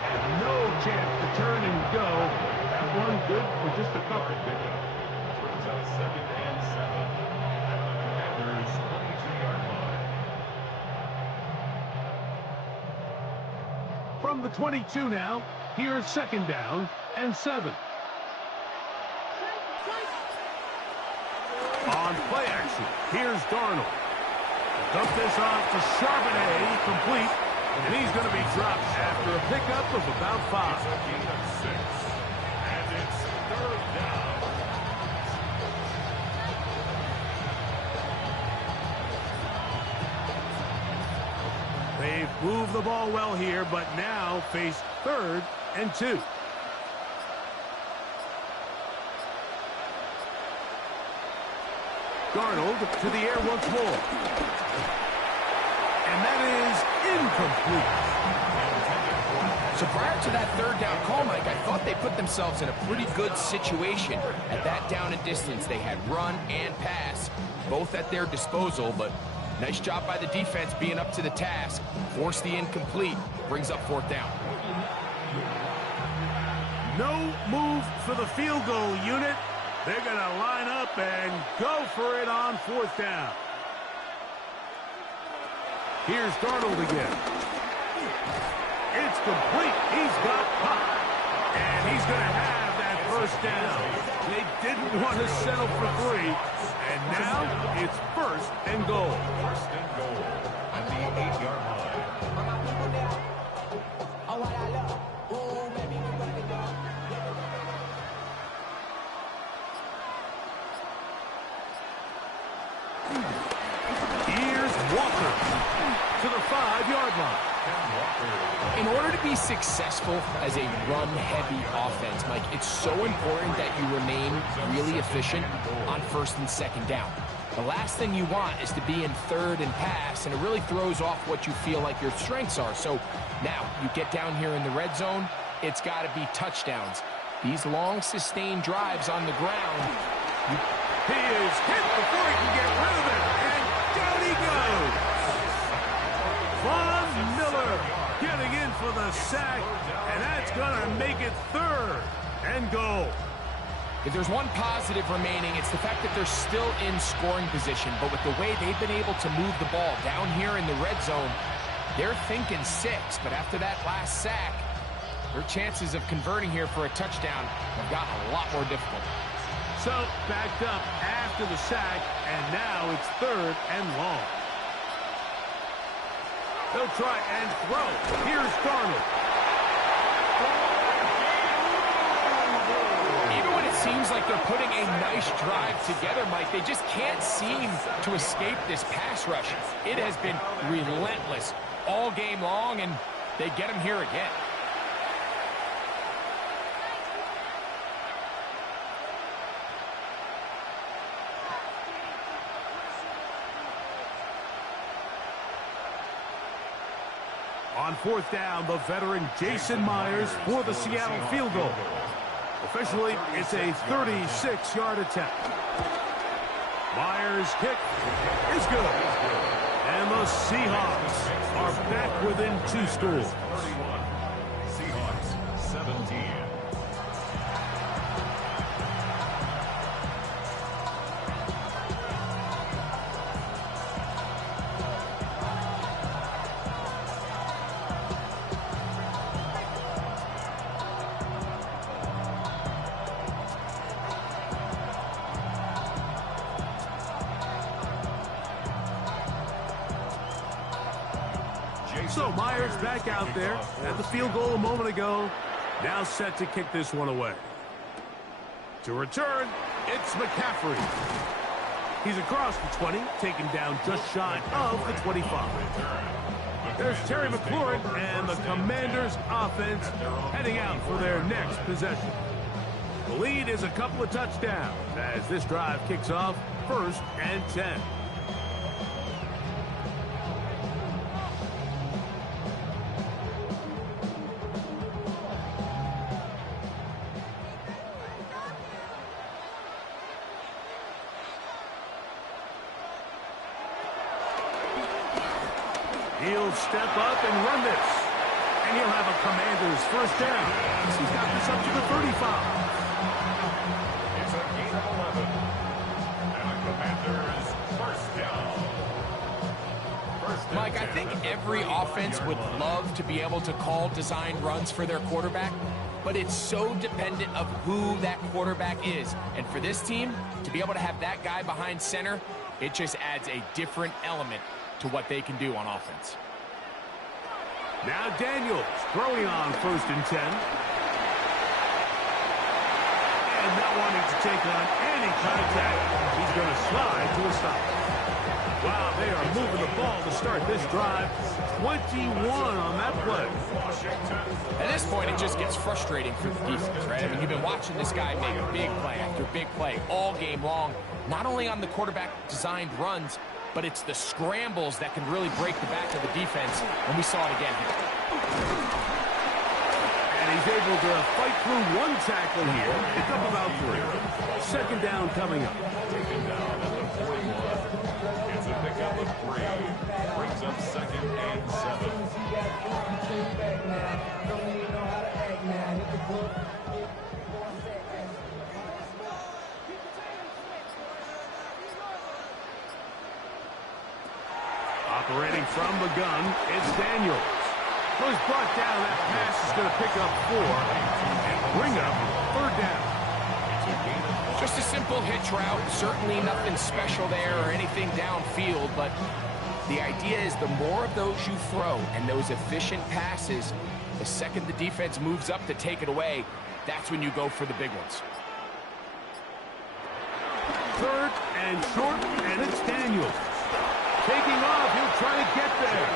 And no chance to turn and go. That one good for just a couple. Brings up second and 7 at the Commanders' 22-yard line. From the 22 now, here's second down and 7. On play action, here's Darnold. Dump this off to Charbonnet, complete, and he's going to be dropped after a pickup of about 5. It's a gain of 6, and it's third down. They've moved the ball well here, but now face 3rd and 2. Darnold to the air once more. And that is incomplete. So prior to that third down call, Mike, I thought they put themselves in a pretty good situation at that down and distance. They had run and pass, both at their disposal, but nice job by the defense being up to the task. Forced the incomplete, brings up 4th down. No move for the field goal unit. They're going to line up and go for it on 4th down. Here's Darnold again. It's complete. He's got pop. And he's going to have that first down. They didn't want to settle for 3. And now it's 1st and goal. First and goal at the 8-yard line. Here's Walker to the 5-yard line. In order to be successful as a run-heavy offense, Mike, it's so important that you remain really efficient on 1st and 2nd down. The last thing you want is to be in 3rd and pass, and it really throws off what you feel like your strengths are. So now you get down here in the red zone, it's got to be touchdowns. These long, sustained drives on the ground. He is hit before he can get rid of it, and down he goes. Von Miller getting in for the sack, and that's going to make it 3rd and goal. If there's one positive remaining, it's the fact that they're still in scoring position. But with the way they've been able to move the ball down here in the red zone, they're thinking 6. But after that last sack, their chances of converting here for a touchdown have gotten a lot more difficult. So backed up after the sack, and now it's 3rd and long. They'll try and throw. Here's Darnold. Even when it seems seems like they're putting a nice drive together, Mike. They just can't seem to escape this pass rush. It has been relentless all game long, and they get him here again. On fourth down, the veteran Jason Myers for the Seattle field goal. Officially, it's a 36-yard attempt. Myers' kick is good. And the Seahawks are back within 2 scores. 31. Seahawks 17. So Myers back out there at the field goal a moment ago. Now set to kick this one away. To return, it's McCaffrey. He's across the 20, taken down just shy of the 25. There's Terry McLaurin and the Commanders' offense heading out for their next possession. The lead is a couple of touchdowns as this drive kicks off 1st and 10. He'll step up and run this. And he'll have a Commanders first down. He's got this up to the 35. It's a gain of 11. And a Commanders first down. Mike, I think every offense would love to be able to call designed runs for their quarterback, but it's so dependent of who that quarterback is. And for this team, to be able to have that guy behind center, it just adds a different element to what they can do on offense. Now Daniels throwing on 1st and 10. And not wanting to take on any contact, he's going to slide to a stop. Wow, they are moving the ball to start this drive. 21 on that play. At this point, it just gets frustrating for the defense, right? I mean, you've been watching this guy make big play after big play all game long, not only on the quarterback-designed runs, but it's the scrambles that can really break the back of the defense, and we saw it again here. And he's able to fight through one tackle here, pick up about 3. 2nd down coming up. Taken down at the 41. It's a pickup of 3. Brings up 2nd and 7. Operating from the gun, it's Daniels. Well, he's brought down. That pass is going to pick up 4 and bring up 3rd down. Just a simple hitch route. Certainly nothing special there or anything downfield, but the idea is the more of those you throw and those efficient passes, the second the defense moves up to take it away, that's when you go for the big ones. 3rd and short, and it's Daniels. Taking off, he'll try to get there.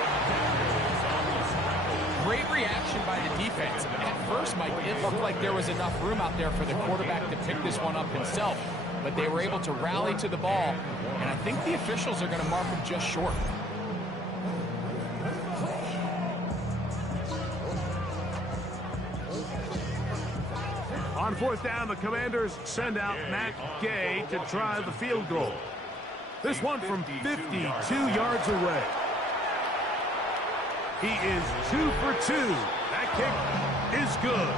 Great reaction by the defense. At first, Mike, it looked like there was enough room out there for the quarterback to pick this one up himself, but they were able to rally to the ball, and I think the officials are going to mark him just short. On 4th down, the Commanders send out Matt Gay to try the field goal. This one from 52 yards away. He is 2 for 2. That kick is good.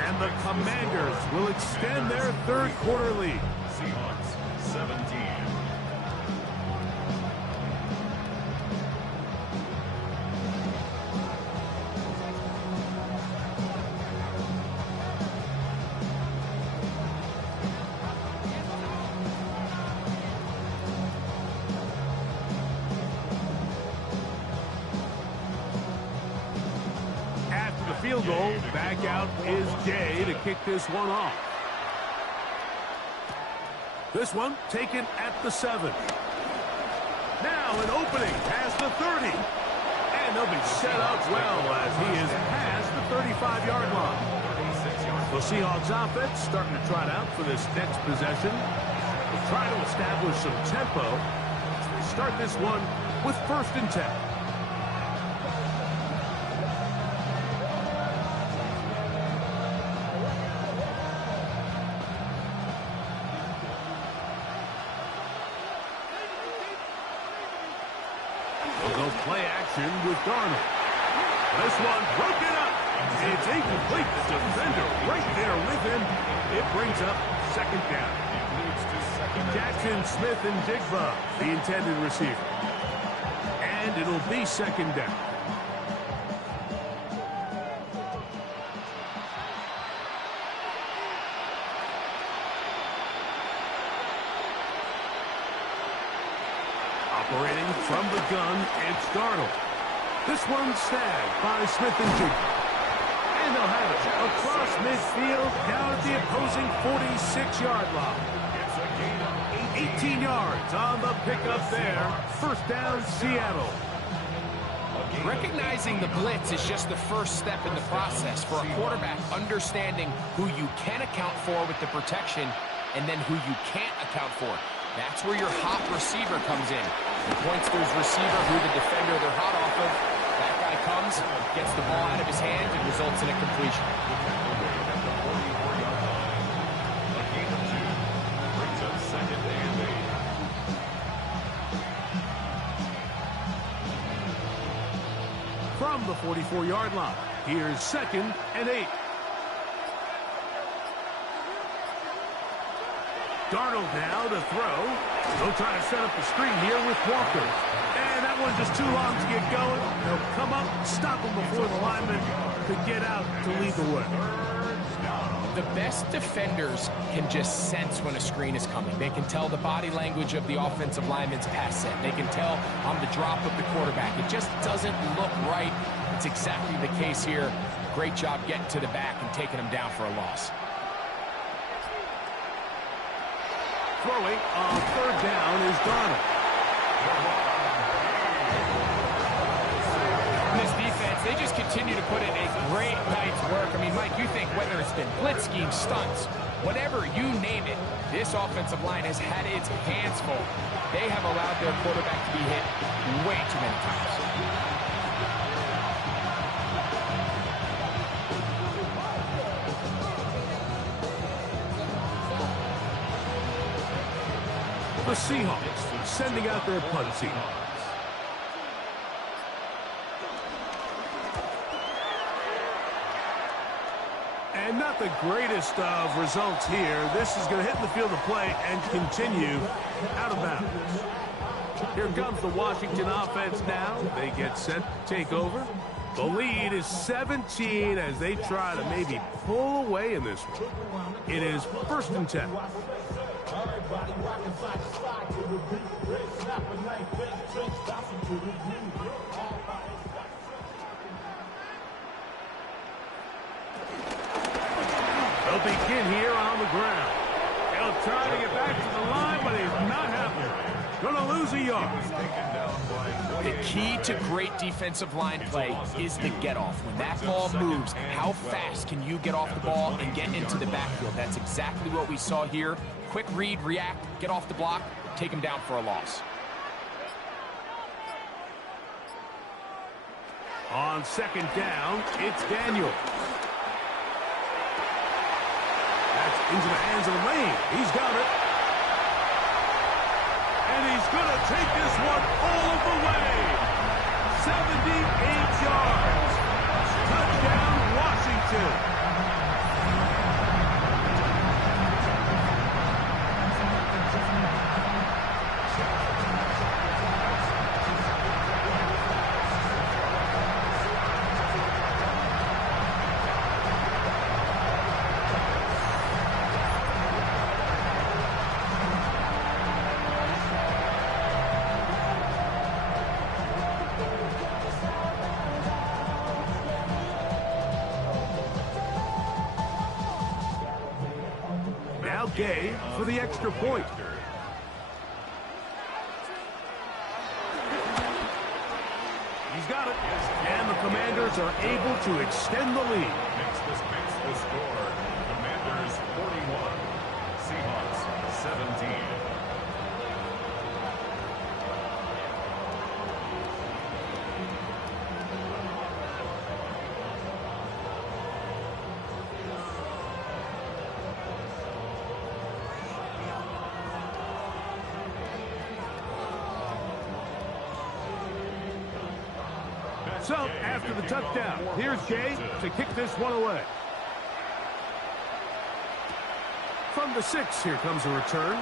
And the Commanders will extend their 3rd quarter lead. Seahawks 17. Field goal, back out is Jay to kick this one off. This one taken at the 7. Now an opening past the 30. And they'll be set up well as he is past the 35-yard line. The Seahawks offense starting to trot out for this next possession. They'll try to establish some tempo. They start this one with 1st and 10. Play action with Darnold. This one broken up. It's incomplete. The defender right there with him. It brings up 2nd down. Jackson, Smith, and Jigba, the intended receiver. And it'll be 2nd down. Operating from the gun, it's Darnold. This one snagged by Smith and Jigba. And they'll have it across midfield down at the opposing 46-yard line. 18 yards on the pickup there. 1st down, Seattle. Recognizing the blitz is just the first step in the process for a quarterback, understanding who you can account for with the protection and then who you can't account for. That's where your hot receiver comes in. He points to his receiver, who the defender they're hot off of. That guy comes, gets the ball out of his hand, and results in a completion. From the 44-yard line, here's 2nd and 8. Darnold now to throw. They'll try to set up the screen here with Walker. And that one's just too long to get going. They'll come up, stop him before the lineman could get out to lead the way. The best defenders can just sense when a screen is coming. They can tell the body language of the offensive lineman's pass set. They can tell on the drop of the quarterback. It just doesn't look right. It's exactly the case here. Great job getting to the back and taking him down for a loss. Throwing on 3rd down is Darnold. This defense, they just continue to put in a great night's work. I mean, Mike, you think whether it's been blitz schemes, stunts, whatever you name it, this offensive line has had its hands full. They have allowed their quarterback to be hit way too many times. The Seahawks sending out their punt team. And not the greatest of results here. This is going to hit the field of play and continue out of bounds. Here comes the Washington offense now. They get set to take over. The lead is 17 as they try to maybe pull away in this one. It is 1st and 10. They'll begin here on the ground. He'll try to get back to the line, but he's not happening. Gonna lose a yard. The key to great defensive line play is the get-off. When that ball moves, how fast can you get off the ball and get into the backfield? That's exactly what we saw here. Quick read, react, get off the block, take him down for a loss. On 2nd down, it's Daniel. That's into the hands of Lane. He's got it. And he's going to take this one all of the way. 78 yards. Touchdown, Washington. Gay for the extra point. He's got it. And the Commanders are able to extend the lead. Makes the score. Commanders 41. Seahawks 17. So, after the touchdown, here's Gay to kick this one away. From the 6, here comes a return.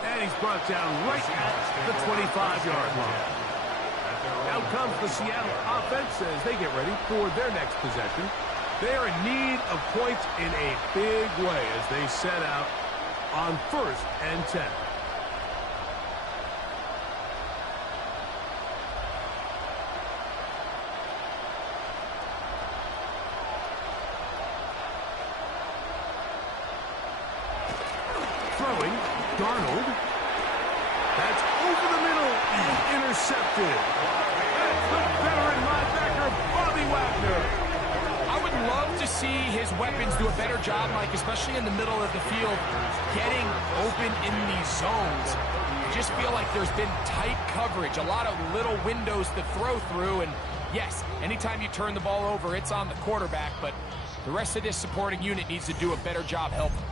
And he's brought down right at the 25-yard line. Out comes the Seattle offense as they get ready for their next possession. They are in need of points in a big way as they set out on 1st and 10. Throwing, Darnold. That's over the middle and intercepted. That's the veteran linebacker, Bobby Wagner. I would love to see his weapons do a better job, Mike, especially in the middle of the field, getting open in these zones. I just feel like there's been tight coverage, a lot of little windows to throw through, and yes, anytime you turn the ball over, it's on the quarterback, but the rest of this supporting unit needs to do a better job helping.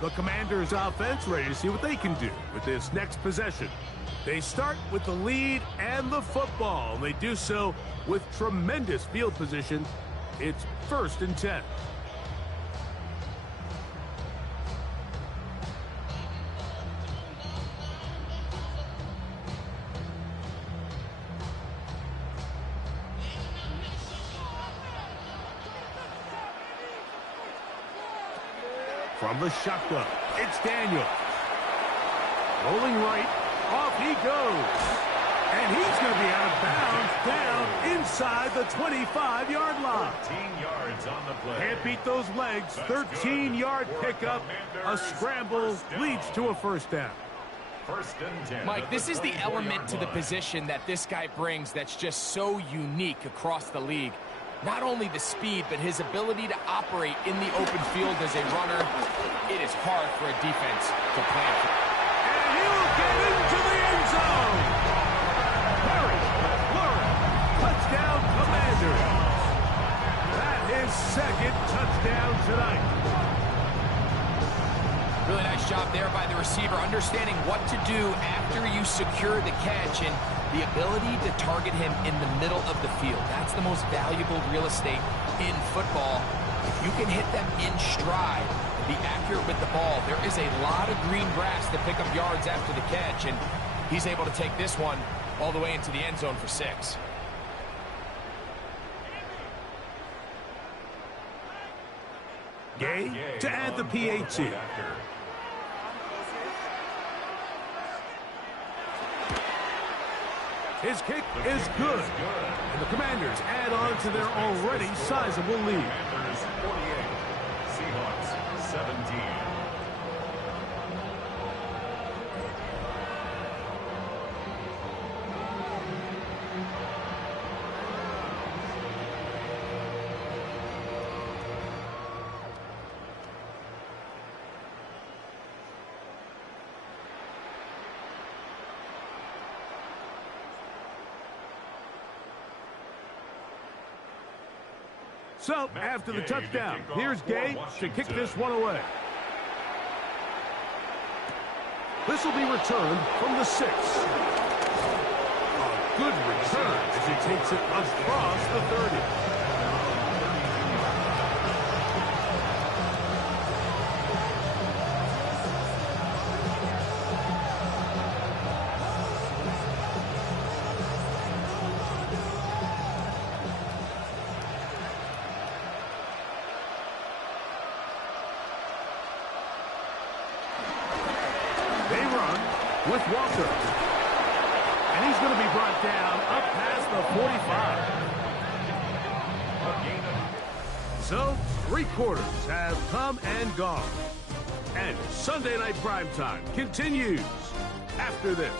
The Commanders' offense ready to see what they can do with this next possession. They start with the lead and the football, and they do so with tremendous field position. It's 1st and 10. From the shotgun, it's Daniel. Rolling right, off he goes. And he's going to be out of bounds, down inside the 25-yard line. 13 yards on the play. Can't beat those legs. 13-yard pickup. A scramble leads to a 1st down. 1st and 10. Mike, this is the element to the position that this guy brings that's just so unique across the league. Not only the speed, but his ability to operate in the open field as a runner. It is hard for a defense to plan for. And he'll get into the end zone. Harry, Flurry, touchdown Commanders. That is 2nd touchdown tonight. Really nice job there by the receiver, understanding what to do after you secure the catch and the ability to target him in the middle of the field. That's the most valuable real estate in football. If you can hit them in stride and be accurate with the ball, there is a lot of green grass to pick up yards after the catch, and he's able to take this one all the way into the end zone for 6. Gay to add the PAT. His kick is good. And the Commanders add on to their already sizable lead. Commanders 48. Seahawks 17. So, after the touchdown, here's Gay to kick this one away. This will be returned from the 6. A good return as he takes it across the 30. With Walker. And he's going to be brought down up past the 45. So, 3 quarters have come and gone. And Sunday Night Primetime continues after this.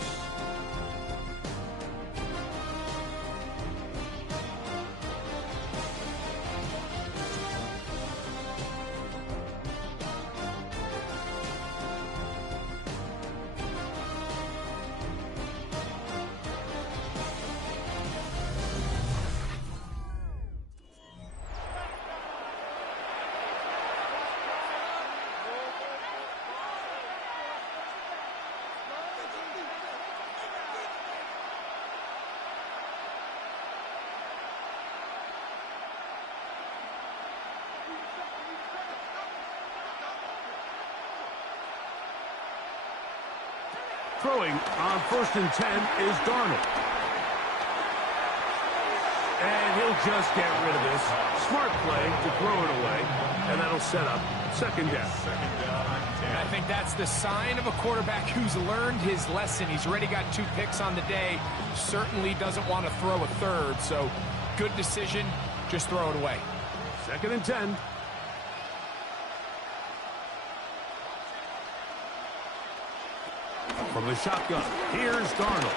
Throwing on 1st and 10 is Darnold. And he'll just get rid of this. Smart play to throw it away, and that'll set up 2nd down. And I think that's the sign of a quarterback who's learned his lesson. He's already got 2 picks on the day. Certainly doesn't want to throw a 3rd, so good decision. Just throw it away. 2nd and 10. From the shotgun, here's Darnold.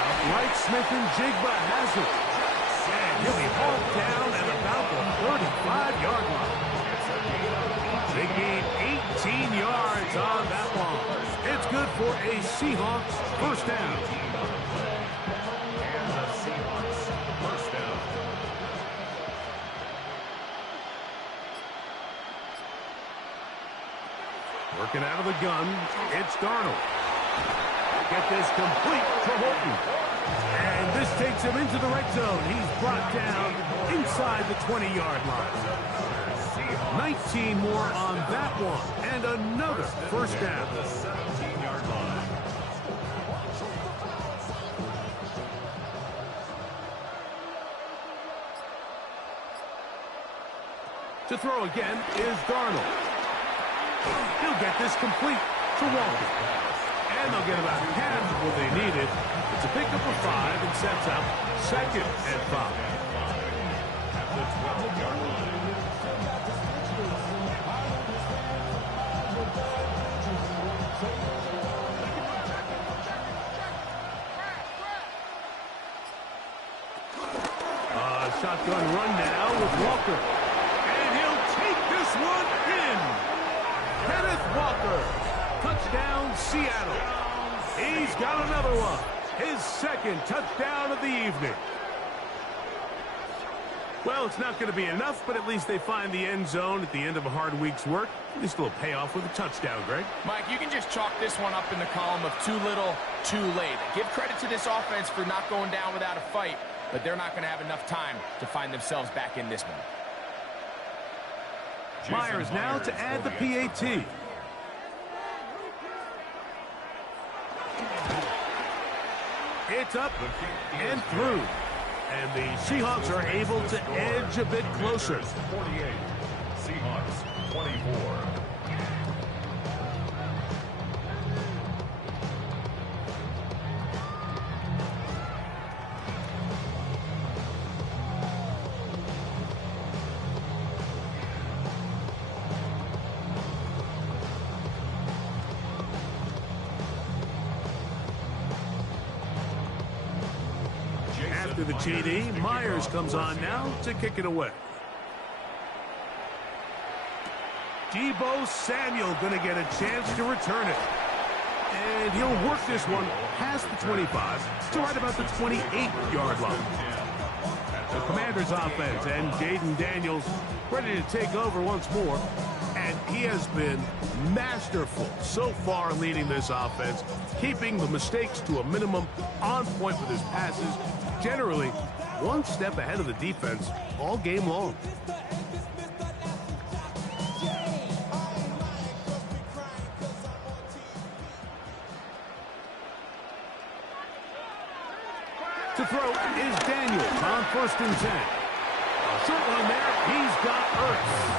Outright, Smith and Jigba has it. And he'll be hauled down at about the 35-yard line. They gain 18 yards on that one. It's good for a Seahawks 1st down. And the Seahawks 1st down. Working out of the gun, it's Darnold. Get this complete to Horton. And this takes him into the red zone. He's brought down inside the 20-yard line. 19 more on that one. And another 1st down. The 17-yard line. To throw again is Darnold. He'll get this complete to Walker. And they'll get about half of what they needed. It's a pickup of 5 and sets up 2nd and 5. At the 12-yard line. Shotgun run now with Walker. And he'll take this one in. Kenneth Walker. Touchdown, Seattle. He's got another one. His 2nd touchdown of the evening. Well, it's not going to be enough, but at least they find the end zone at the end of a hard week's work. At least a little payoff with a touchdown, Greg. Mike, you can just chalk this one up in the column of too little, too late. Give credit to this offense for not going down without a fight, but they're not going to have enough time to find themselves back in this one. Myers now to add the PAT. It's up and through. And the Seahawks are able to edge a bit closer. 48. Seahawks 24. After the TD, Myers comes on now to kick it away. Deebo Samuel going to get a chance to return it. And he'll work this one past the 25 to right about the 28-yard line. The Commanders' offense and Jaden Daniels ready to take over once more. And he has been masterful so far in leading this offense, keeping the mistakes to a minimum, on point with his passes, generally one step ahead of the defense all game long. To throw is Daniels on 1st and 10. Short one there, he's got Ertz.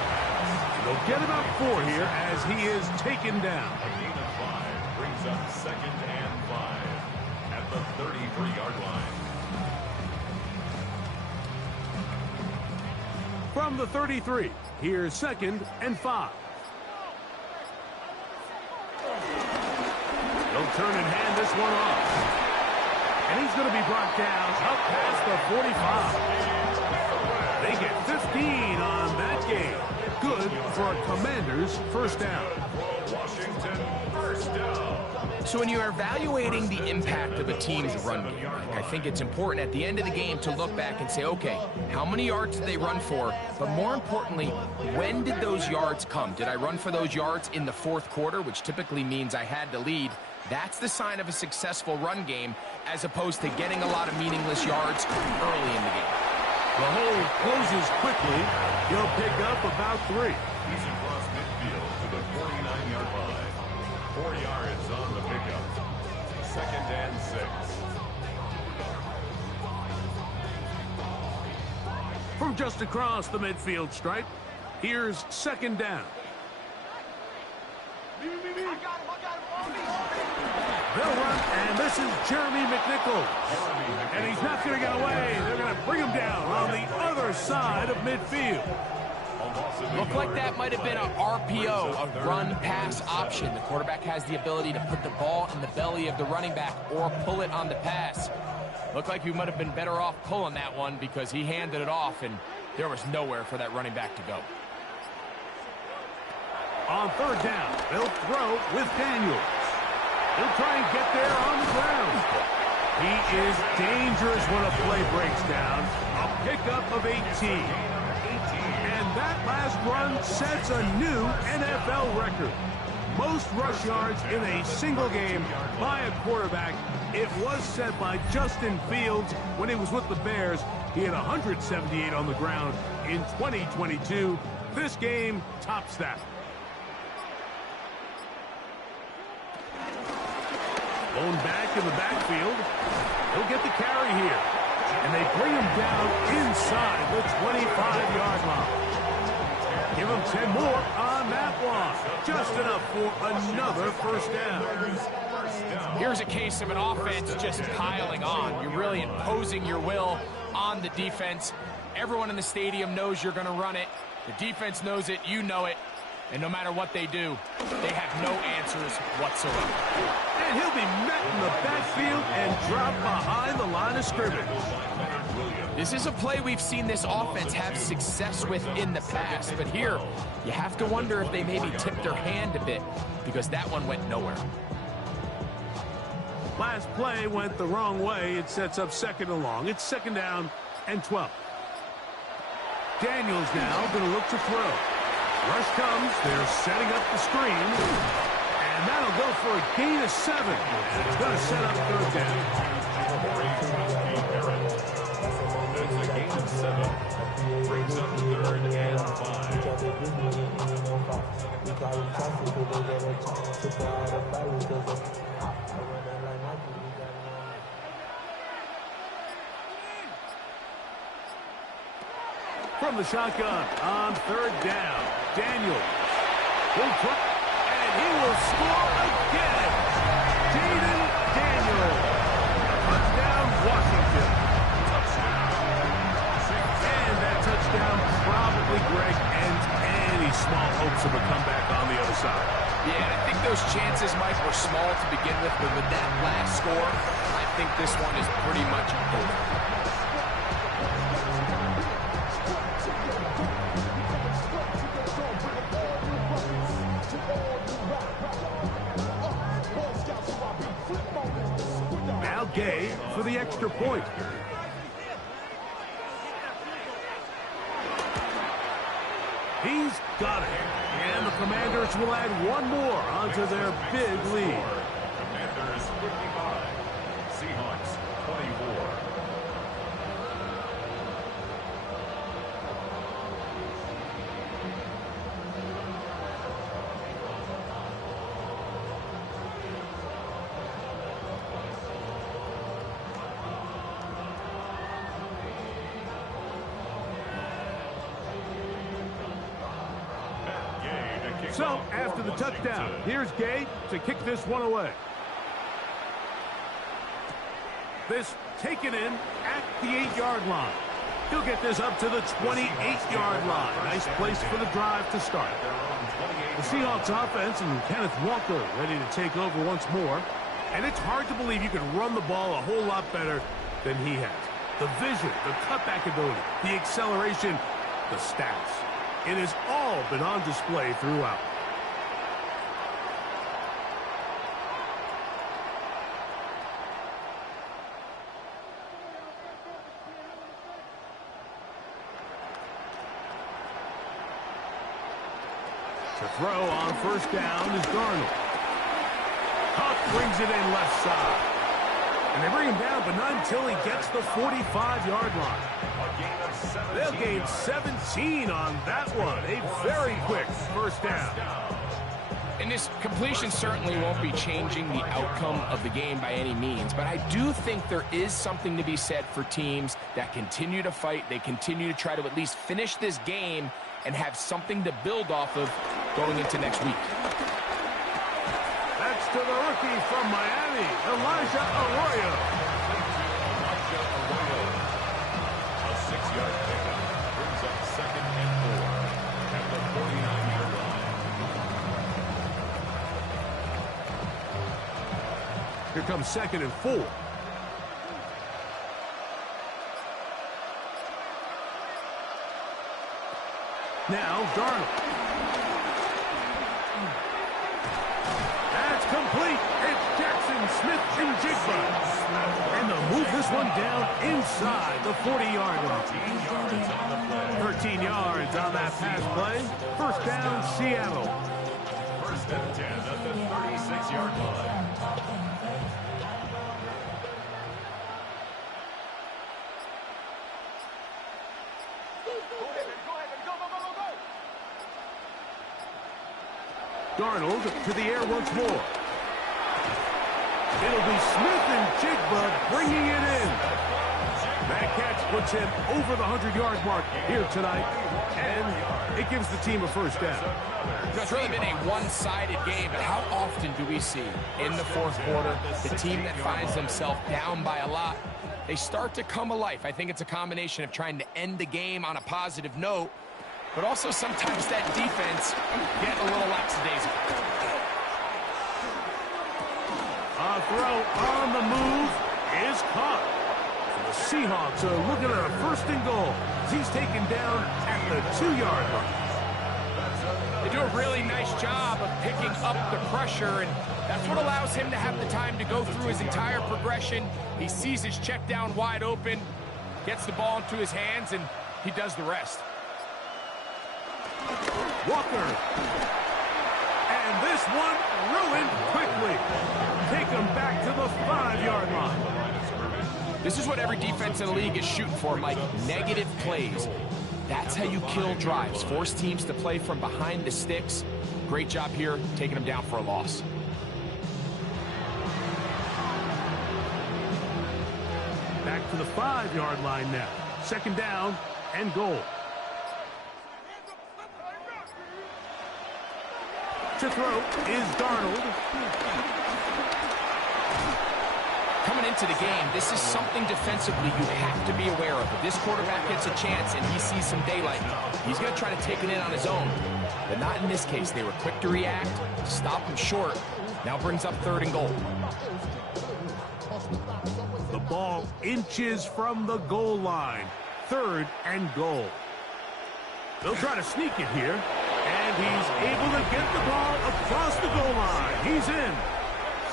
They'll get about 4 here as he is taken down. A gain of 5 brings up 2nd and 5 at the 33-yard line. From the 33, here's 2nd and 5. turn and hand this one off. And he's going to be brought down up past the 45. They get 15 on that game. Good for a Commanders first down. Washington, first down. So when you're evaluating the impact of a team's run game, I think it's important at the end of the game to look back and say, okay, how many yards did they run for? But more importantly, when did those yards come? Did I run for those yards in the fourth quarter, which typically means I had to lead? That's the sign of a successful run game, as opposed to getting a lot of meaningless yards early in the game. The hole closes quickly. He'll pick up about 3. He's across midfield to the 49-yard line. 4 yards on the pickup. 2nd and 6. From just across the midfield stripe, here's 2nd down. They'll run, and this is Jeremy McNichols. And he's not going to get away. They're going to bring him down on the other side of midfield. Looked like that might have been an RPO, a run-pass option. The quarterback has the ability to put the ball in the belly of the running back or pull it on the pass. Looked like we might have been better off pulling that one because he handed it off, and there was nowhere for that running back to go. On 3rd down, they'll throw with Daniels. He'll try and get there on the ground. He is dangerous when a play breaks down. A pickup of 18. And that last run sets a new NFL record. Most rush yards in a single game by a quarterback. It was set by Justin Fields when he was with the Bears. He had 178 on the ground in 2022. This game tops that. Blown back in the backfield. He'll get the carry here. And they bring him down inside the 25-yard line. Give him 10 more on that one. Just enough for another first down. Here's a case of an offense just piling on. You're really imposing your will on the defense. Everyone in the stadium knows you're going to run it. The defense knows it. You know it. And no matter what they do, they have no answers whatsoever. And he'll be met in the backfield and dropped behind the line of scrimmage. This is a play we've seen this offense have success with in the past. But here, you have to wonder if they maybe tipped their hand a bit because that one went nowhere. Last play went the wrong way. It sets up 2nd and long. It's 2nd down and 12. Daniels now going to look to throw. Rush comes. They're setting up the screen. And that'll go for a gain of 7. And it's going to set up 3rd down. That's a gain of 7. Brings up 3rd and 5. From the shotgun on 3rd down. Daniels will put, and he will score again. Jaden Daniels. Touchdown, Washington. And that touchdown probably, Greg, ends any small hopes of a comeback on the other side. Yeah, and I think those chances, Mike, were small to begin with, but with that last score, I think this one is pretty much over. Gay for the extra point. He's got it. And the Commanders will add one more onto their big lead. Commanders 55. Seahawks 24. So, after the touchdown, here's Gay to kick this one away. This taken in at the 8-yard line. He'll get this up to the 28-yard line. Nice place for the drive to start. The Seahawks offense and Kenneth Walker ready to take over once more. And it's hard to believe you can run the ball a whole lot better than he has. The vision, the cutback ability, the acceleration, the stats. It has all been on display throughout. To throw on first down is Darnold. Huff brings it in left side. And they bring him down, but not until he gets the 45-yard line. They'll gain 17 on that one. A very quick first down. And this completion certainly won't be changing the outcome of the game by any means, but I do think there is something to be said for teams that continue to fight. They continue to try to at least finish this game and have something to build off of going into next week. That's to the rookie from Miami, Elijah Arroyo. A 6-yard pickup brings up 2nd and 4 at the 49-yard line. Here comes 2nd and 4. Now Darnold. That's complete. It's Jackson Smith-Njigba. And they'll move this one down inside the 40-yard line. 13 yards on that pass play. First down, Seattle. 1st and 10 at the 36-yard line. Darnold to the air once more. It'll be Smith-Njigba bringing it in. That catch puts him over the 100-yard mark here tonight, and it gives the team a first down. It's really been a one-sided game, but how often do we see in the fourth quarter the team that finds themselves down by a lot, they start to come alive? I think it's a combination of trying to end the game on a positive note, but also sometimes that defense get a little lackadaisical. A throw on the move is caught. The Seahawks are looking at a 1st and goal. He's taken down at the 2-yard line. They do a really nice job of picking up the pressure, and that's what allows him to have the time to go through his entire progression. He sees his check down wide open, gets the ball into his hands, and he does the rest. Walker. And this one ruined quickly. Take him back to the 5-yard line. This is what every defense in the league is shooting for, Mike. Negative plays. That's how you kill drives. Force teams to play from behind the sticks. Great job here, taking them down for a loss. Back to the 5-yard line now. 2nd down and goal. To throw is Darnold. Coming into the game, this is something defensively you have to be aware of. If this quarterback gets a chance and he sees some daylight, he's going to try to take it in on his own. But not in this case. They were quick to react, stop him short. Now brings up 3rd and goal. The ball inches from the goal line. 3rd and goal. They'll try to sneak it here. And he's able to get the ball across the goal line. He's in.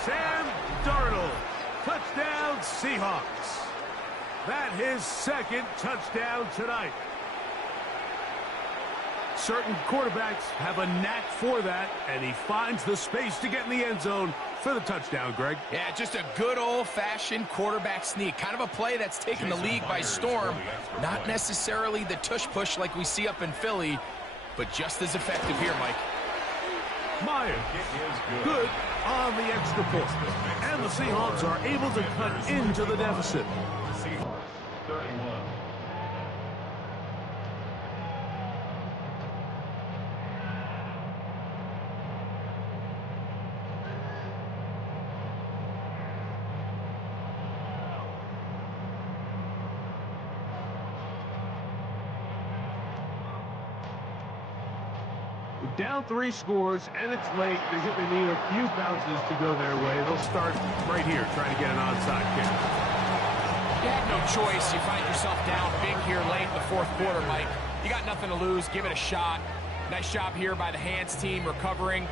Sam Darnold. Touchdown, Seahawks. That his 2nd touchdown tonight. Certain quarterbacks have a knack for that, and he finds the space to get in the end zone for the touchdown, Greg. Yeah, just a good old-fashioned quarterback sneak. Kind of a play that's taken the league by storm. Not necessarily the tush-push like we see up in Philly, but just as effective here, Mike. Myers, good on the extra point. And the Seahawks are able to cut into the deficit. Seahawks 31. Down 3 scores, and it's late. They're going to need a few bounces to go their way. They'll start right here, trying to get an onside kick. You had no choice. You find yourself down big here late in the fourth quarter, Mike. You got nothing to lose. Give it a shot. Nice job here by the hands team recovering.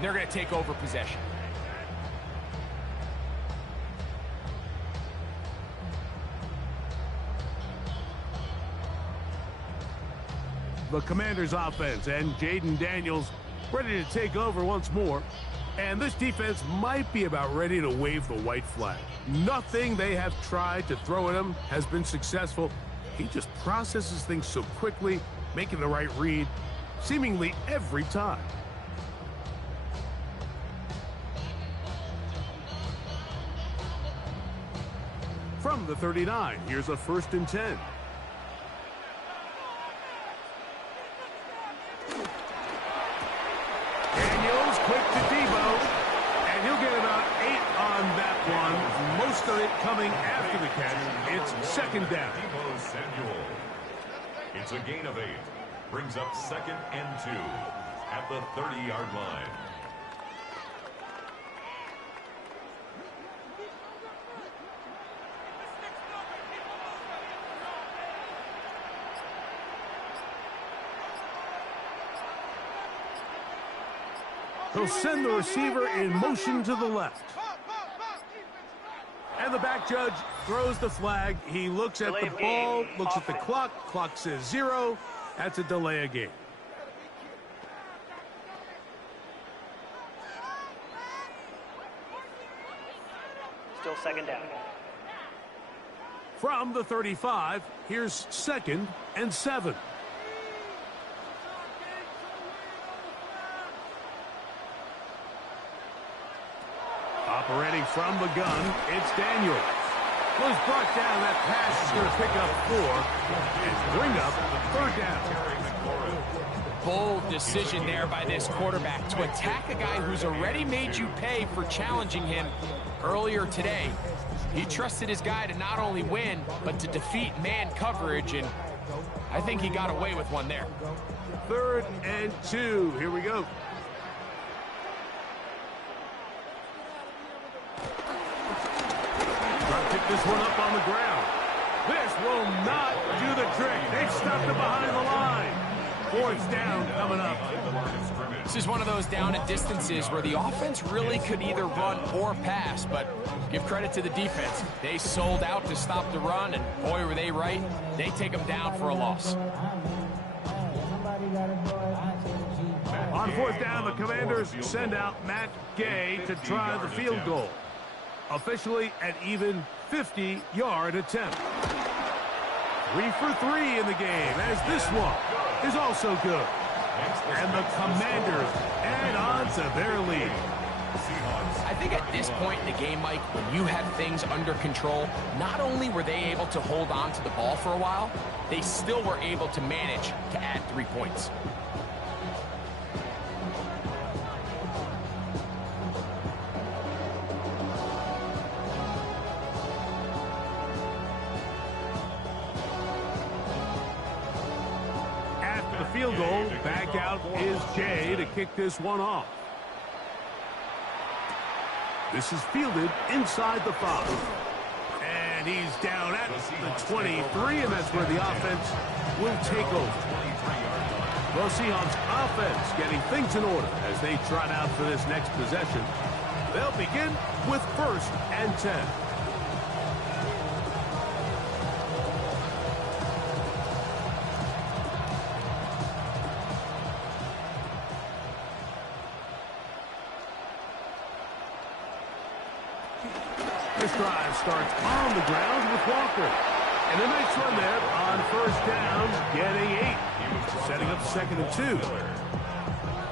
They're going to take over possession. The Commanders' offense and Jaden Daniels ready to take over once more. And this defense might be about ready to wave the white flag. Nothing they have tried to throw at him has been successful. He just processes things so quickly, making the right read, seemingly every time. From the 39, here's a 1st and 10. Daniels quick to Debo, and he'll get about 8 on that one. Most of it coming after the catch. It's 2nd down. Debo Samuel. It's a gain of 8. Brings up 2nd and 2 at the 30-yard line. He'll send the receiver in motion to the left. And the back judge throws the flag. He looks at the ball, looks at the clock. Clock says 0. That's a delay of game. Still 2nd down. From the 35, here's 2nd and 7. Operating from the gun, it's Daniels. Was brought down. That pass is going to pick up 4 and bring up 3rd down. Bold decision there by this quarterback to attack a guy who's already made you pay for challenging him earlier today. He trusted his guy to not only win, but to defeat man coverage, and I think he got away with one there. 3rd and 2. Here we go. Pick this one up on the ground. This will not do the trick. They've stopped it behind the line. 4th down coming up. This is one of those down and distances where the offense really could either run or pass, but give credit to the defense. They sold out to stop the run, and boy, were they right. They take them down for a loss. On 4th down, the Commanders send out Matt Gay to try the field goal. Officially an even 50-yard attempt. 3 for 3 in the game, as this one is also good. And the Commanders add on to their lead. I think at this point in the game, Mike, when you have things under control, not only were they able to hold on to the ball for a while, they still were able to manage to add 3 points. Field goal, back out is Jay to kick this one off. This is fielded inside the 5. And he's down at the 23, and that's where the offense will take over. Well, Seahawks offense getting things in order as they trot out for this next possession. They'll begin with 1st and 10. This drive starts on the ground with Walker. And a nice run there on 1st down, getting 8. Setting up 2nd and 2.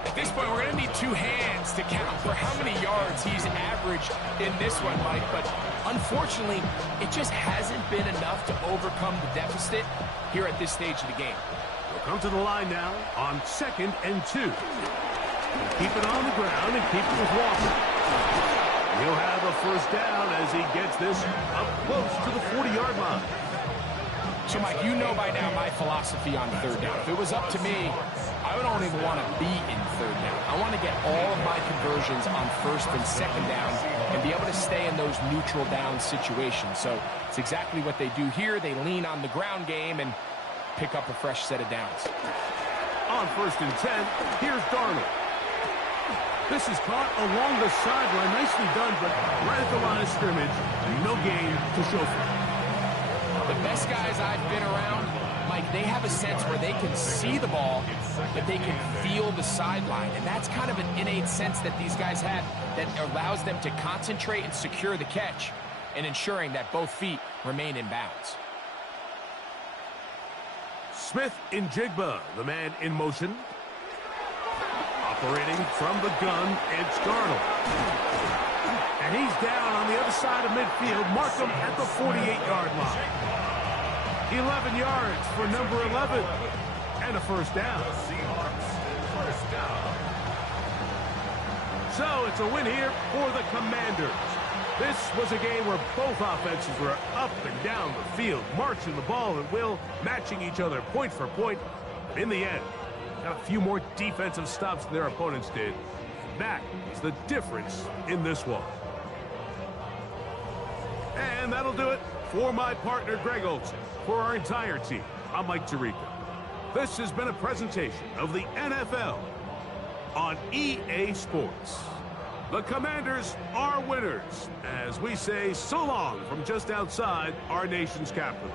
At this point, we're going to need 2 hands to count for how many yards he's averaged in this one, Mike. But unfortunately, it just hasn't been enough to overcome the deficit here at this stage of the game. We'll come to the line now on 2nd and 2. Keep it on the ground and keep it with Walker. He'll have a 1st down as he gets this up close to the 40-yard line. So, Mike, you know by now my philosophy on third down. If it was up to me, I don't even want to be in third down. I want to get all of my conversions on first and second down and be able to stay in those neutral down situations. So it's exactly what they do here. They lean on the ground game and pick up a fresh set of downs. On 1st and 10, here's Darnold. This is caught along the sideline. Nicely done, but right at the line of scrimmage, no gain to show for it. The best guys I've been around, Mike, they have a sense where they can see the ball, but they can feel the sideline. And that's kind of an innate sense that these guys have that allows them to concentrate and secure the catch and ensuring that both feet remain in bounds. Smith in Jigba, the man in motion. Operating from the gun, it's Darnold. And he's down on the other side of midfield. Mark him at the 48-yard line. 11 yards for number 11. And a first down. Seahawks, first down. So it's a win here for the Commanders. This was a game where both offenses were up and down the field, marching the ball at will, matching each other point for point. In the end, got a few more defensive stops than their opponents did. That is the difference in this one. And that'll do it for my partner, Greg Olsen. For our entire team, I'm Mike Tirico. This has been a presentation of the NFL on EA Sports. The Commanders are winners, as we say so long from just outside our nation's capital.